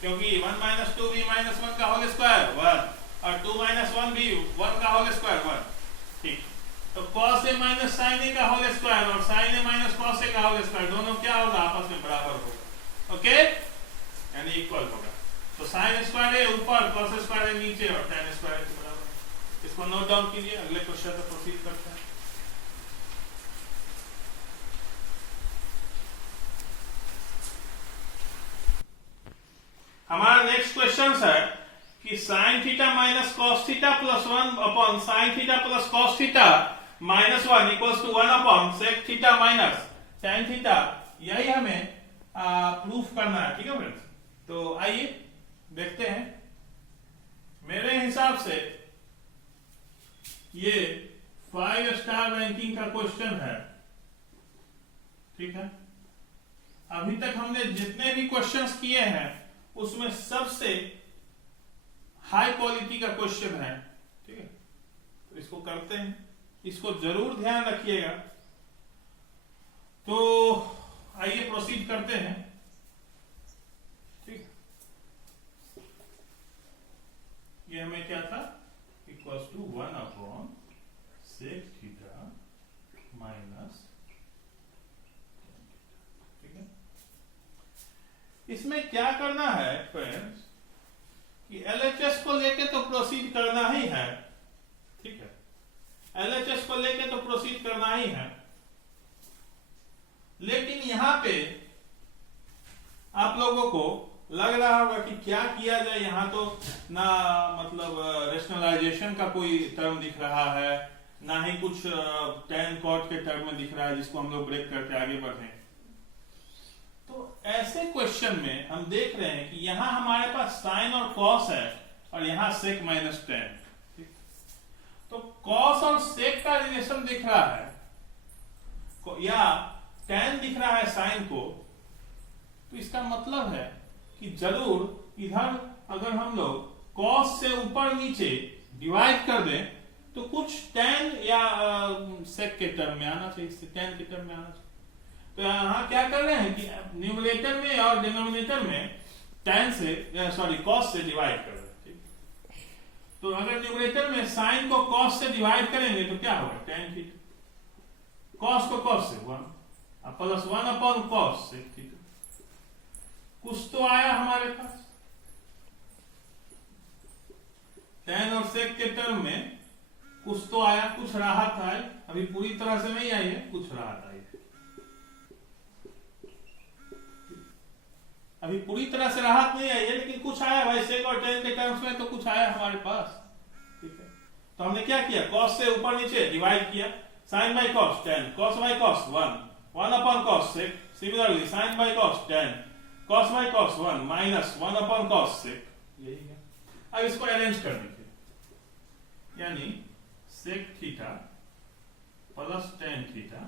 क्योंकि 1 माइनस 2 भी -1 का होल स्क्वायर 1 और 2 माइनस 1 भी 1 का होल स्क्वायर 1, ठीक। तो cos a minus sin a का होल स्क्वायर और sin a minus cos a का होल स्क्वायर दोनों क्या होगा, आपस में बराबर होगा, ओके, यानी इक्वल होगा। तो sin स्क्वायर a ऊपर, cos स्क्वायर a नीचे और tan स्क्वायर के बराबर। इसको नोट डाउन कीजिए, अगले क्वेश्चन पे प्रोसीड करते हैं। हमारा नेक्स्ट क्वेश्चन है कि sin theta minus cos theta plus 1 upon sin theta plus cos theta minus 1 equals to 1 upon sec theta minus tan theta, यही हमें प्रूफ करना है, ठीक है फ्रेंड्स। तो आइए देखते हैं। मेरे हिसाब से ये 5 स्टार रैंकिंग का क्वेश्चन है, ठीक है। अभी तक हमने जितने भी क्वेश्चंस किए हैं उसमें सबसे हाई क्वालिटी का क्वेश्चन है, ठीक है। तो इसको करते हैं, इसको जरूर ध्यान रखिएगा। तो आइए प्रोसीड करते हैं, ठीक। ये हमें क्या था, equals to 1/sec theta minus, ठीक है। इसमें क्या करना है फ्रेंड्स कि LHS को लेके तो प्रोसीड करना ही है, ठीक है। LHS को लेके तो प्रोसीड करना ही है, लेकिन यहां पे आप लोगों को लग रहा होगा कि क्या किया जाए। यहां तो ना मतलब रेशनलाइजेशन का कोई टर्म दिख रहा है, ना ही कुछ tan cot के टर्म में दिख रहा है जिसको हम लोग ब्रेक करके आगे बढ़े। तो ऐसे क्वेश्चन में हम देख रहे हैं कि यहां हमारे पास साइन और कॉस है और यहां सेक माइनस टेन। तो कॉस और सेक का रिलेशन दिख रहा है या टेन दिख रहा है साइन को, तो इसका मतलब है कि जरूर इधर अगर हम लोग कॉस से ऊपर नीचे डिवाइड कर दें तो कुछ टेन या सेक के टर्म में आना चाहिए, टेन के टर्म में आना चाहिए। तो यहां क्या कर रहे हैं कि न्यूमरेटर में और डिनोमिनेटर में टेन से कॉस से डिवाइड कर रहे हैं, ठीक। तो अगर न्यूमरेटर में साइन को कॉस से डिवाइड करेंगे तो क्या होगा, टेन थीटा, कॉस को कॉस से 1 प्लस 1/cos सेक थीटा। कुछ तो आया हमारे पास, टेन और सेक के टर्म में कुछ तो आया, कुछ राहत आई। अभी पूरी तरह से नहीं आई है, कुछ राहत आई है। अभी पूरी तरह से राहत नहीं आई है, लेकिन कुछ आया भाई, सेक और टेन के टर्म्स में तो कुछ आया हमारे पास, ठीक है। तो हमने क्या किया, कॉस से ऊपर नीचे डिवाइड किया, sine by cos 10, cos by cos 1/cos sec. Similarly sine by cos 10, cos by cos 1 minus 1/cos sec. यही है। अब इसको अरेंज कर दीजिए, यानी sec theta plus tan theta,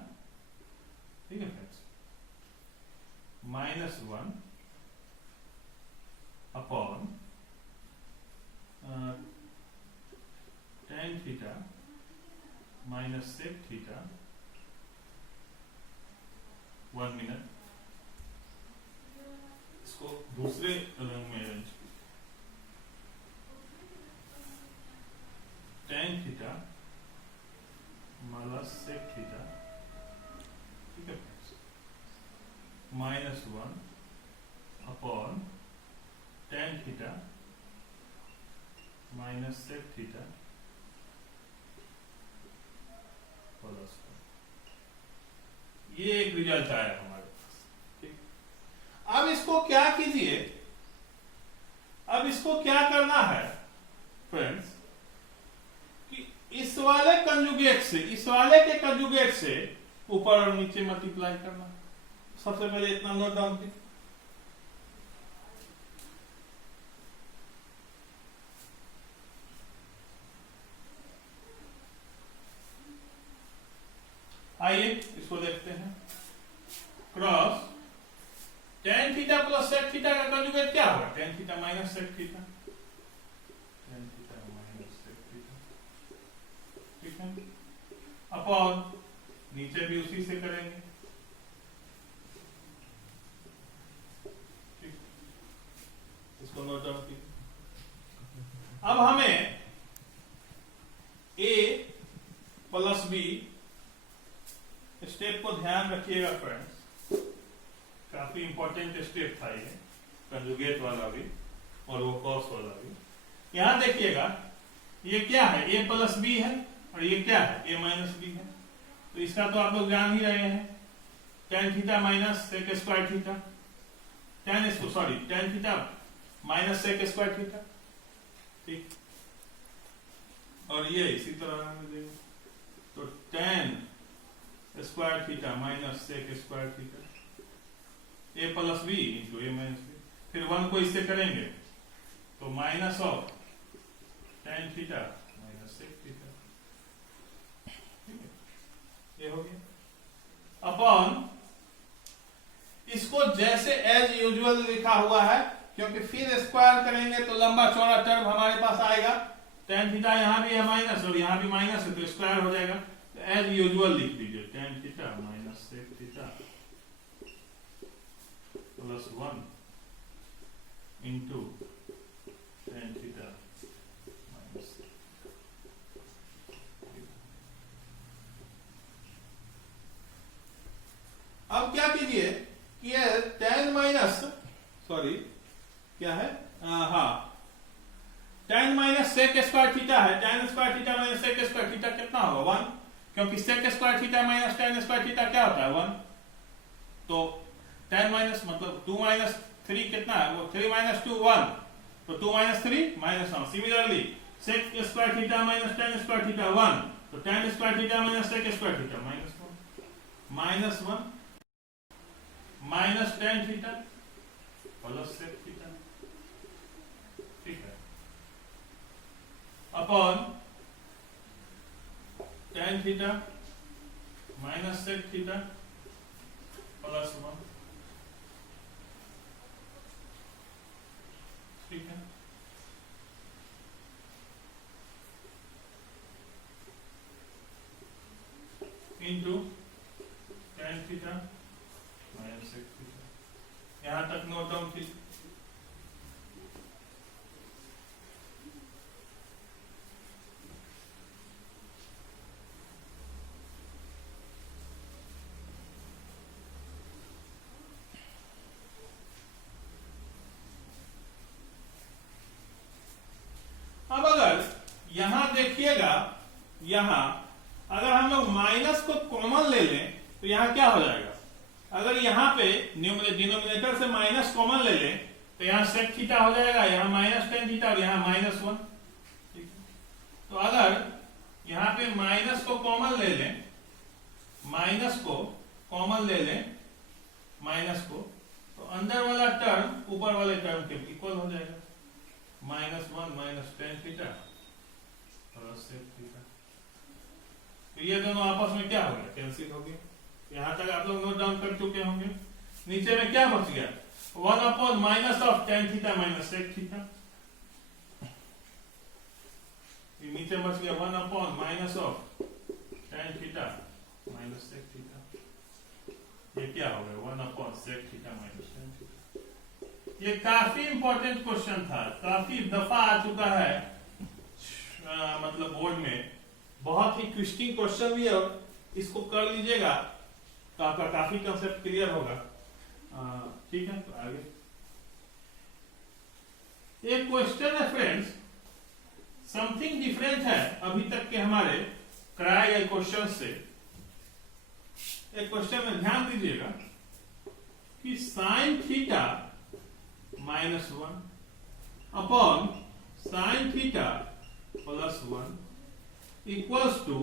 ठीक है friends, minus 1 upon tan theta minus sec theta. 1 minute, इसको दूसरे रंग में arrange, tan theta minus sec theta, ठीक है, minus 1 upon tan theta minus sec theta plus 1। ये एक रिजल्ट आया हमारे पास, ठीक। अब इसको क्या कीजिए, अब इसको क्या करना है फ्रेंड्स कि इस वाले कंजुगेट से, इस वाले के कंजुगेट से ऊपर और नीचे मल्टीप्लाई करना। सबसे पहले इतना नोट डाउन कीजिए, आइए इसको देखते हैं। Cross tan theta plus sec theta का कंजुगेट क्या होगा, tan theta minus sec theta, tan theta minus sec theta, ठीक है, अपॉन नीचे भी उसी से करेंगे, ठीक। इसको नोट डाउन कीजिए। अब हमें a प्लस बी, स्टेप को ध्यान रखिएगा फ्रेंड्स, काफी इंपॉर्टेंट स्टेप था ये, कंजुगेट वाला भी और वो कॉस वाला भी। यहां देखिएगा ये क्या है, a प्लस बी है और ये क्या है, a माइनस बी है। तो इसका तो आप लोग जान ही रहे हैं, tan theta minus sec square theta, tan theta minus sec square theta, ठीक। और ये इसी तरह रहने देंगे, तो tan square theta minus sec square theta, a plus b into a minus b. फिर 1 को इससे करेंगे तो minus of tan theta minus sec theta, ये हो गया अपॉन इसको जैसे एज यूजुअल लिखा हुआ है, क्योंकि फिर स्क्वायर करेंगे तो लंबा चौड़ा टर्म हमारे पास आएगा। tan थीटा यहां भी है माइनस और यहां भी माइनस है तो स्क्वायर हो जाएगा। तो एज यूजुअल लिख दीजिए tan theta minus sec theta plus 1 into tan theta minus. अब क्या कीजिए कि ये tan माइनस सॉरी क्या है tan minus sec square theta है। tan square theta minus sec square theta कितना होगा 1, क्योंकि sec square theta minus tan square theta क्या होता है 1। तो tan माइनस मतलब 2 माइनस 3 कितना है वो 3 माइनस 2 1, तो 2 minus 3 minus 1। Similarly sec square theta minus tan square theta 1, तो tan square theta minus sec square theta minus 1 minus tan theta plus sec theta, ठीक है, upon tan theta minus sec theta plus 1, ठीक है, into tan theta minus sec theta. यहां तक note down कीजिए। अब अगर यहां देखिएगा, यहां अगर हम लोग माइनस को कॉमन ले लें तो यहां क्या हो जाएगा। अगर यहां पे डिनोमिनेटर से माइनस कॉमन ले लें तो यहां सेक थीटा हो जाएगा, यहां माइनस tan थीटा और यहां माइनस 1। तो अगर यहां पे माइनस को कॉमन ले लें, माइनस को कॉमन ले लें माइनस को, तो अंदर वाला टर्म ऊपर वाले टर्म के इक्वल हो जाएगा। Minus 1 minus tan theta plus sec theta. तो ये दोनों आपस में क्या हो गया कैंसिल हो गया। यहां तक आप लोग नोट डाउन कर चुके होंगे। नीचे में क्या बच गया 1 upon minus of tan theta minus sec theta. नीचे बच गया 1 upon minus of tan theta minus sec theta. ये क्या हो गया 1 upon sec theta minus tan theta. ये काफी इंपॉर्टेंट क्वेश्चन था, काफी दफा आ चुका है मतलब बोर्ड में, बहुत ही ट्विस्टिंग क्वेश्चन भी है। इसको कर लीजिएगा तो आपका काफी कंसेप्ट क्लियर होगा। ठीक है, तो आगे एक क्वेश्चन है फ्रेंड्स, समथिंग डिफरेंट है अभी तक के हमारे कराए गए क्वेश्चन से। एक क्वेश्चन में ध्यान दीजिएगा कि sine theta minus 1 upon sine theta plus 1 equals to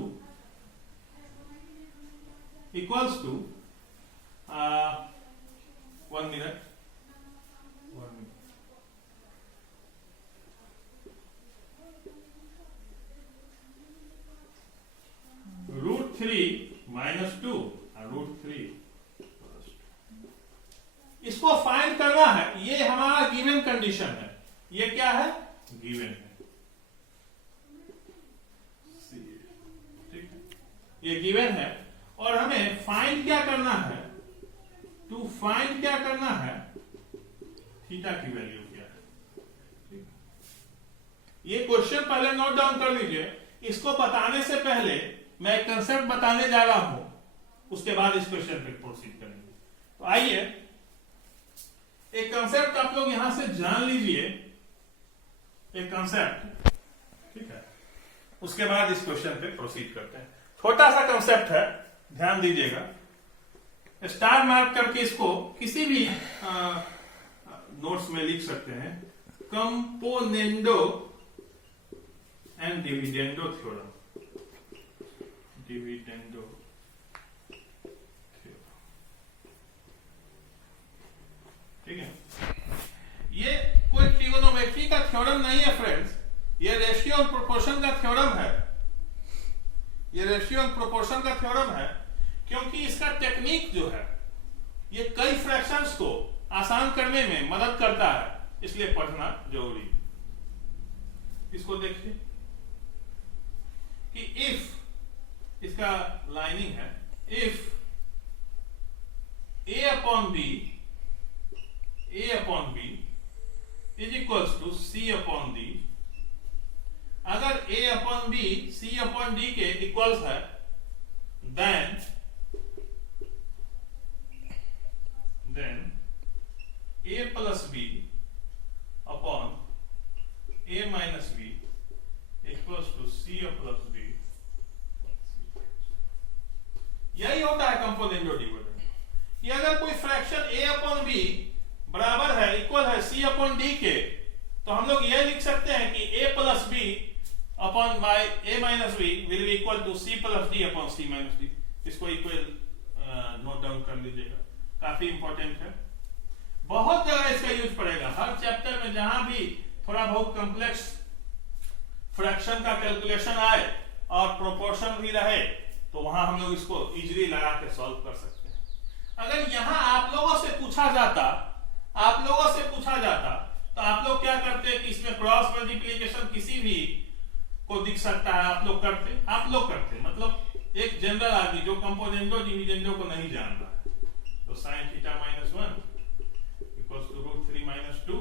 1 minute √3 minus 2 √3 plus 2। इसको फाइंड करना है। ये हमारा गिवन कंडीशन है। ये क्या है गिवन है, ठीक है, ये गिवन है। और हमें फाइंड क्या करना है, टू फाइंड क्या करना है थीटा की वैल्यू क्या है। ये क्वेश्चन पहले नोट डाउन कर लीजिए। इसको बताने से पहले मैं एक कंसेप्ट बताने जा रहा हूं, उसके बाद इस क्वेश्चन पे प्रोसीड करेंगे। तो आइए एक कंसेप्ट आप लोग यहां से जान लीजिए, एक कंसेप्ट, ठीक है, उसके बाद इस क्वेश्चन पे प्रोसीड करते हैं। छोटा सा कंसेप्ट है, ध्यान दीजिएगा। स्टार मार्क करके इसको किसी भी नोट्स में लिख सकते हैं। Componendo and dividendo theorem, dividendo theorem, ठीक है। ये कोई ट्रिगोनोमेट्री का थ्योरम रेशियो एंड प्रोपोर्शन का थ्योरम है क्योंकि इसका टेक्निक जो है ये कई फ्रैक्शंस को आसान करने में मदद करता है, इसलिए पढ़ना जरूरी। इसको देखिए कि इफ, इसका लाइनिंग है, if a upon b is equals to c upon d, अगर a upon b c upon d के इक्वल्स है, then a plus b upon a minus b equals to c plus d। यही होता है component division कि अगर कोई fraction a upon b बराबर है, इक्वल है c अपॉन d के, तो हम लोग यह लिख सकते हैं कि a plus b upon a minus b will be equal to c plus d upon c minus d। इसको इक्वल नोट डाउन कर लीजिएगा, काफी इंपॉर्टेंट है, बहुत जगह इसका यूज पड़ेगा। हर चैप्टर में जहां भी थोड़ा बहुत कॉम्प्लेक्स फ्रैक्शन का कैलकुलेशन आए और प्रोपोर्शन भी रहे, तो वहां हम लोग इसको इजीली लगा के सॉल्व कर सकते हैं। अगर यहां आप लोगों से पूछा जाता तो आप लोग क्या करते कि इसमें क्रॉस मल्टीप्लिकेशन किसी भी को दिख सकता है, आप लोग करते मतलब एक जनरल आदमी जो कंपोनेंटो डिविडेंडो को नहीं जान रहा है, तो sin theta minus 1 equals to root 3 minus 2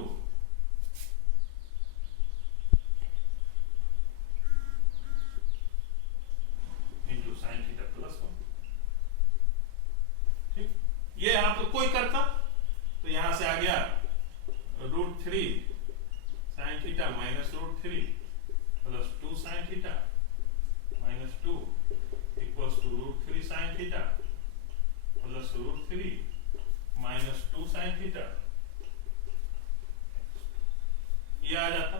into sin theta plus 1। ठीक, ये आप लोग कोई करता तो यहां से आ गया root 3 sin theta minus root 3 plus 2 sin theta minus 2 equals to root 3 sin theta plus root 3 minus 2 sin theta. ये आ जाता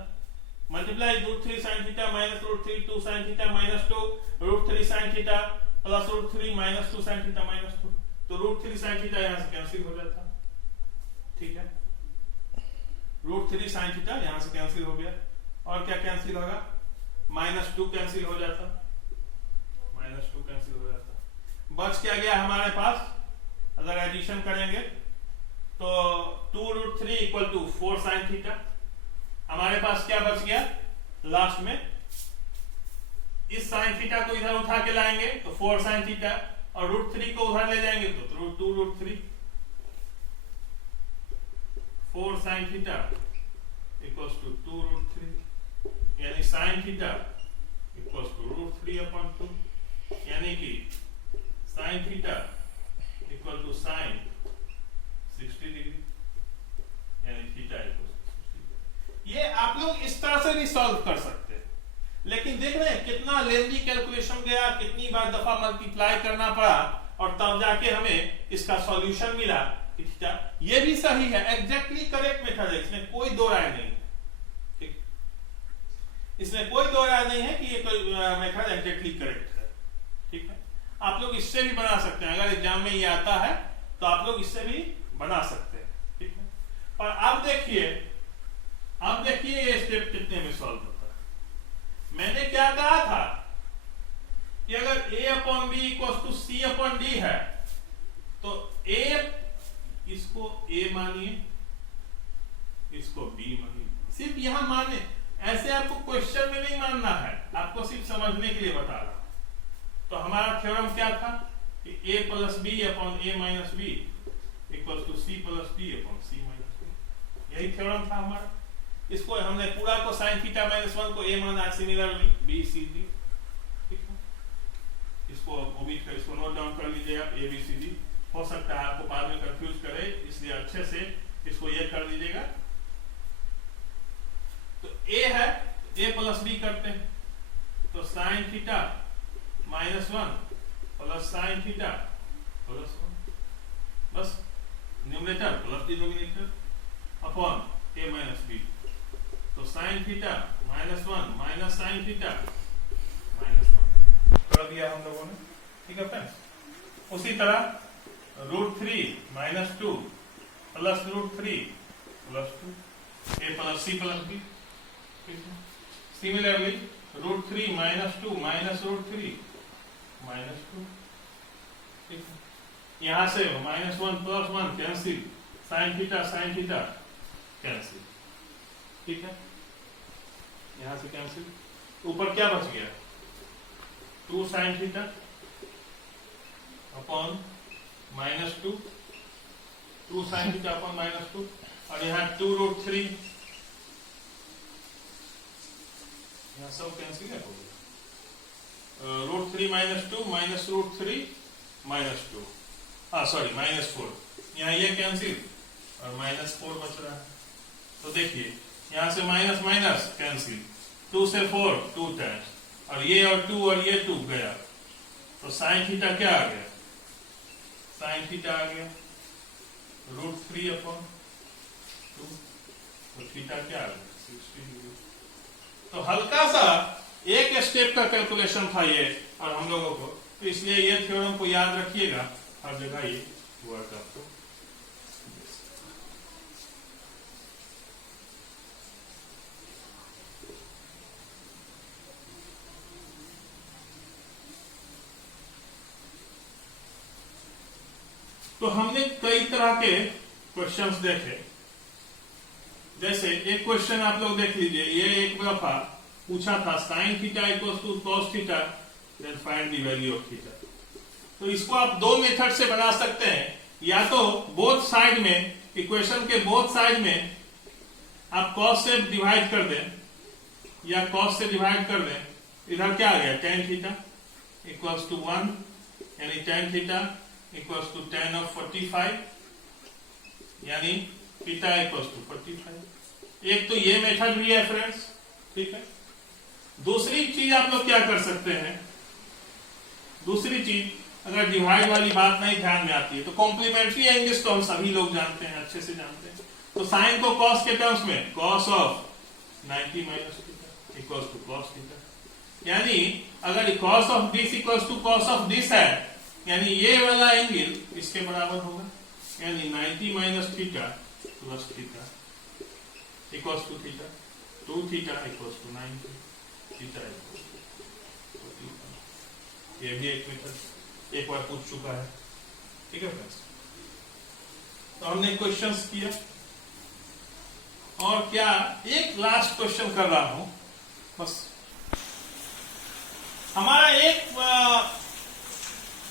multiply root 3 sin theta minus root 3 2 sin theta minus 2 root 3 sin theta plus root 3 minus 2 sin theta minus 2, तो root 3 sin theta यहां से cancel हो जाता। ठीक है, रूट 3 sin थीटा यहां से कैंसिल हो गया, और क्या कैंसिल होगा, माइनस 2 कैंसिल हो जाता, माइनस 2 कैंसिल हो जाता। बच क्या गया हमारे पास, अगर एडिशन करेंगे तो 2 root 3 equal to 4 sin theta. हमारे पास क्या बच गया लास्ट में, इस sin थीटा को इधर उठा के लाएंगे तो 4 sin थीटा, और रूट 3 को उधर ले जाएंगे तो 2 root 3 4 sin theta equals to 2 root 3, यानी sin theta equals to root 3 upon 2, यानी कि sin theta equal to sin 60 degree, यानी थीटा इक्वल 60 डिग्री। ये आप लोग इस तरह से भी सॉल्व कर सकते हैं, लेकिन देख रहे हैं कितना लेंथी कैलकुलेशन गया, कितनी बार दफा मल्टीप्लाई करना पड़ा, और तब जाके हमें इसका सॉल्यूशन मिला कि थीटा। ये भी सही है, एग्जैक्टली करेक्ट मेथड है, इसमें कोई दो राय नहीं है। ठीक, इसमें कोई दो राय नहीं है कि ये कोई मेथड एग्जैक्टली करेक्ट है। ठीक है, आप लोग इससे भी बना सकते हैं, अगर एग्जाम में ये आता है तो आप लोग इससे भी बना सकते हैं। ठीक है, पर अब देखिए ये स्टेप कितने में सॉल्व होता है। मैंने क्या कहा था कि अगर a upon b equals to c upon d है, तो a, इसको a मानिए, इसको b मानिए, सिर्फ यहां माने, ऐसे आपको क्वेश्चन में नहीं मानना है, आपको सिर्फ समझने के लिए बता रहा हूं। तो हमारा थ्योरम क्या था कि a plus b upon a minus b equals to c plus d upon c minus b, यही थ्योरम था हमारा। इसको हमने पूरा को sin थीटा माइनस 1 को a माना, सिमिलरली b c d। ठीक है, इसको ओमिट कर, इसको नोट डाउन कर लीजिए आप, a b c d। हो सकता है आपको बाद में कंफ्यूज करे, इसलिए अच्छे से इसको ये कर लीजिएगा। तो a है, a प्लस b करते हैं, तो sin theta minus 1 plus sin theta plus 1, बस numerator plus denominator upon a minus b, तो sin theta minus 1 minus sin theta minus 1 कर दिया हम लोगों ने। ठीक है फ्रेंड्स, उसी तरह root 3 minus 2 plus root 3 plus 2, a plus c plus b। Similarly root 3 minus 2 minus root 3 -2, ठीक है। यहां से -1 + 1 कैंसिल, sin थीटा कैंसिल, ठीक है। यहां से कैंसिल, ऊपर क्या बच गया 2 sin theta upon -2, 2 sin theta upon -2, और यहाँ 2√3, यहाँ सब कैंसिल हो गया। √3 -2 -√3 -2, सॉरी -4, यहाँ ये कैंसिल और -4 बच रहा है। तो देखिए यहां से माइनस माइनस कैंसिल, 2 से 4 2 टाइम्स, और ये 2 गया, तो sin थीटा क्या आ गया, sin थीटा आ गया √3 अपॉन 2, तो थीटा क्या आ गया 60 डिग्री। तो हल्का सा एक स्टेप का कैलकुलेशन था ये और हम लोगों को, तो इसलिए ये थ्योरम को याद रखिएगा, हर जगह ये वर्क आपको। तो हमने कई तरह के क्वेश्चंस देखे, जैसे एक क्वेश्चन आप लोग देख लीजिए, ये एक दफा पूछा था sin theta equals to cos theta, then find the value of theta. तो इसको आप दो मेथड से बना सकते हैं, या तो बोथ साइड में, इक्वेशन के बोथ साइड में आप cos से डिवाइड कर दें, या cos से डिवाइड कर दें। इधर क्या आ गया tan थीटा इक्वल्स टू 1, यानी tan theta equals to tan of 45, यानी थीटा इक्वल्स टू 45। एक तो ये मेथड भी है फ्रेंड्स, ठीक है। दूसरी चीज आप लोग क्या कर सकते हैं, दूसरी चीज अगर डिवाइड वाली बात नहीं ध्यान में आती है तो कॉम्प्लीमेंट्री एंगल्स तो हम सभी लोग जानते हैं, अच्छे से जानते हैं। तो साइन को cos के टर्म्स में cos of 90 minus theta equals to cos theta, यानी अगर cos of this equals to cos of this है, यानी ये वाला एंगल इसके बराबर होगा, यानी 90 minus theta plus theta equals to theta, 2 theta equals to 90 theta equals to 45। ये भी एक मेथड एक बार पूछ चुका है, ठीक है फ्रेंड्स। तो हमने क्वेश्चंस किया, और क्या एक लास्ट क्वेश्चन कर रहा हूं बस। हमारा एक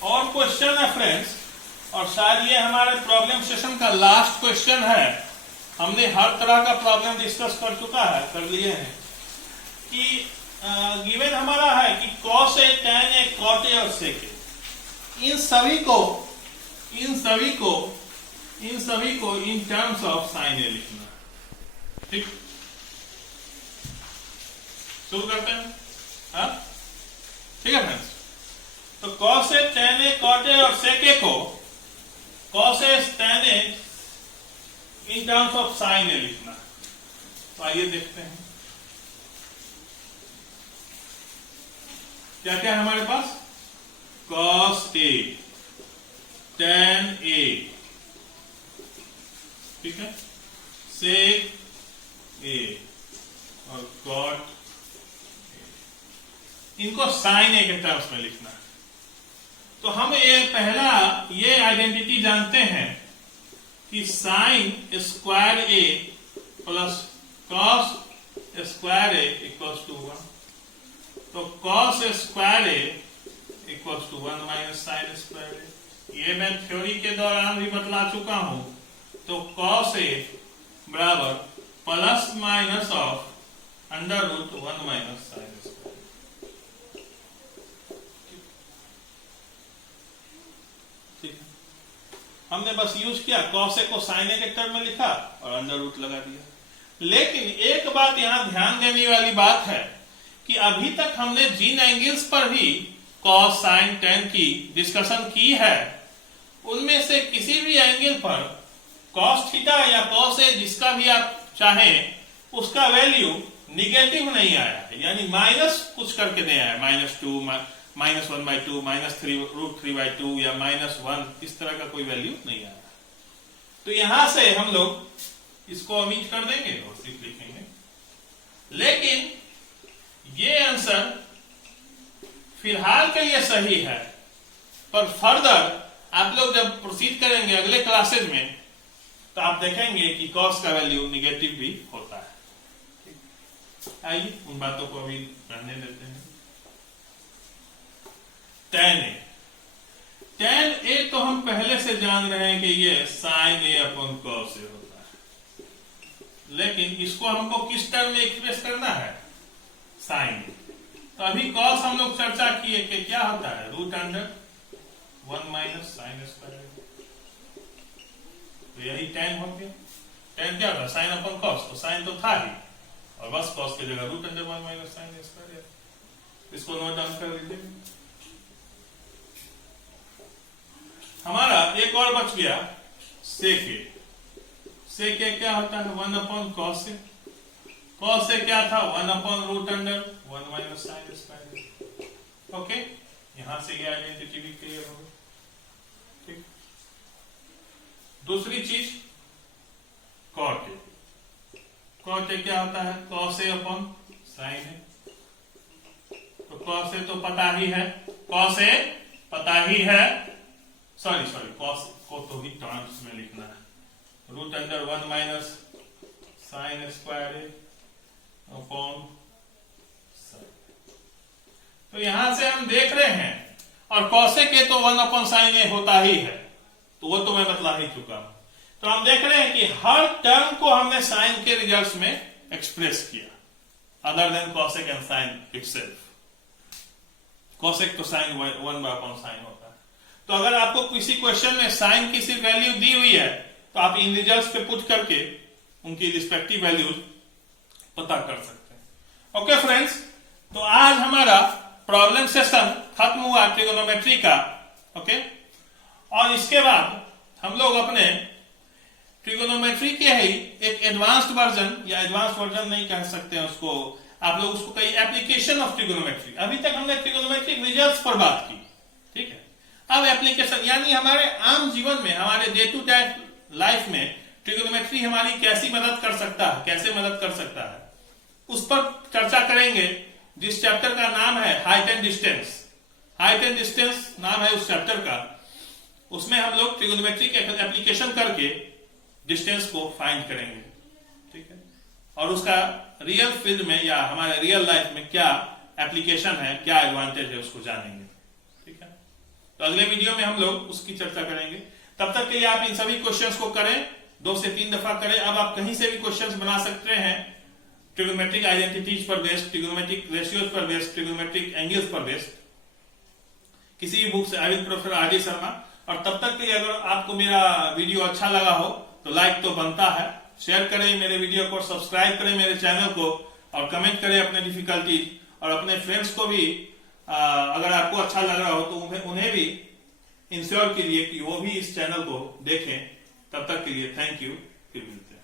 और क्वेश्चन है फ्रेंड्स, और शायद ये हमारे प्रॉब्लम सेशन का लास्ट क्वेश्चन है। हमने हर तरह का प्रॉब्लम डिस्कस कर लिए हैं कि गिवन हमारा है कि cos a tan a cot a और sec a, इन सभी को इन टर्म्स ऑफ sin a लिखना, ठीक। शुरू करते हैं, हाँ ठीक है फ्रेंड्स। तो cos a tan a cot a और sec a को cos a tan a in terms of sin a लिखना। तो आइए देखते हैं क्या क्या है हमारे पास। cos a tan a, ठीक है, sec a और cot a, इनको sin a के टर्म्स में लिखना है। तो हम ये पहला ये आइडेंटिटी जानते हैं कि sin square a plus cos square a equals to 1। तो cos square a equals to 1 minus sin square a, ये मैं थ्योरी के दौरान भी बतला चुका हूं। तो cos a बराबर plus minus of under root 1 minus sin square. ठीक है, हमने बस यूज किया, cos a को sin a के टर्म में लिखा और अंडर रूट लगा दिया। लेकिन एक बात यहां ध्यान देने वाली बात है कि अभी तक हमने जिन एंगल्स पर भी cos sin tan की डिस्कशन की है, उनमें से किसी भी एंगल पर cos थीटा या cos a जिसका भी आप चाहें, उसका वैल्यू निगेटिव नहीं आया है, यानी माइनस कुछ करके नहीं आया, -2 -1/2 -√3/2 या -1, इस तरह का कोई वैल्यू नहीं आया। तो यहां से हम लोग इसको ओमिट कर देंगे और सिर्फ लिखेंगे। लेकिन ये आंसर फिलहाल के लिए सही है, पर फर्दर आप लोग जब प्रोसीड करेंगे अगले क्लासेज में तो आप देखेंगे कि कॉस का वैल्यू निगेटिव भी होता है। आइए उन बातों को अभी रहने देते हैं। tan a तो हम पहले से जान रहे हैं कि ये sin a upon cos a होता है, लेकिन इसको हमको किस टर्म में एक्सप्रेस करना है? sin a। तो अभी cos हम लोग चर्चा किए कि क्या होता है, √1 माइनस साइन स्क्वायर। तो यही tan हो गया। tan क्या होता है? sin upon cos। तो sin तो था ही, और बस cos की जगह √1 माइनस साइन स्क्वायर। इसको नोट डाउन कर लीजिए। हमारा एक और बच गया sec a। sec a क्या होता है? 1 upon cos a। cos a क्या था? 1 upon √1 minus sine square. Okay, यहां से ये आइडेंटिटी भी क्लियर हो गई। ठीक, दूसरी चीज cot a। cot a क्या होता है? cos a upon sin a। तो cos a तो पता ही है, cos a पता ही है, सॉरी cos को तो ही टर्म्स में लिखना है, √1 minus sine square a upon sin। तो यहां से हम देख रहे हैं, और cos a के तो 1 अपॉन sin a होता ही है, तो वो तो मैं बतला ही चुका हूं। तो हम देख रहे हैं कि हर टर्म को हमने साइन के रिजल्ट्स में एक्सप्रेस किया, other than cosec and sin itself. cosec तो sin 1 अपॉन sin होता है। तो अगर आपको किसी क्वेश्चन में साइन की सिर्फ वैल्यू दी हुई है तो आप इन रिजल्ट्स पे पुट करके उनकी रिस्पेक्टिव वैल्यूज पता कर सकते हैं। ओके फ्रेंड्स, तो आज हमारा प्रॉब्लम सेशन खत्म हुआ ट्रिगोनोमेट्री का। ओके, और इसके बाद हम लोग अपने ट्रिगोनोमेट्री के ही एक एडवांस्ड वर्जन, या एडवांस्ड वर्जन नहीं कह सकते हैं उसको, आप लोग उसको कहीं एप्लीकेशन ऑफ ट्रिगोनोमेट्री। अभी तक हमने ट्रिगोनोमेट्रिक रिजल्ट्स पर बात की, ठीक है। अब एप्लीकेशन यानी हमारे आम जीवन में, हमारे डे टू डे लाइफ में ट्रिगोनोमेट्री हमारी कैसी मदद कर सकता है, कैसे मदद कर सकता है, उस पर चर्चा करेंगे, जिस चैप्टर का नाम है height and distance. Height and distance नाम है उस चैप्टर का। उसमें हम लोग ट्रिगोनोमेट्री के एप्लीकेशन करके डिस्टेंस को फाइंड करेंगे, ठीक है, और उसका रियल फील्ड में या हमारे रियल लाइफ में क्या एप्लीकेशन है, क्या एडवांटेज है, उसको जानेंगे। ठीक है, तो अगले वीडियो में हम लोग उसकी चर्चा करेंगे। तब तक के लिए आप इन सभी क्वेश्चंस को करें, 2 से 3 दफा करें। अब आप कहीं से भी क्वेश्चंस बना सकते हैं, ट्रिगोनोमेट्रिक आइडेंटिटीज पर बेस्ड, ट्रिगोनोमेट्रिक रेशियोज पर बेस्ड, ट्रिगोनोमेट्रिक एंगल्स पर बेस्ड, किसी भी बुक से। I will professor R D Sharma. और तब तक के लिए अगर आपको मेरा वीडियो अच्छा लगा हो तो लाइक तो बनता है, शेयर करें मेरे वीडियो को, सब्सक्राइब करें मेरे चैनल को, और कमेंट करें अपने डिफिकल्टीज, और अपने फ्रेंड्स को भी अगर आपको अच्छा लग रहा हो तो उन्हें भी इंश्योर कीजिए कि वो भी इस चैनल को देखें। तब तक के लिए थैंक यू, फिर मिलते हैं।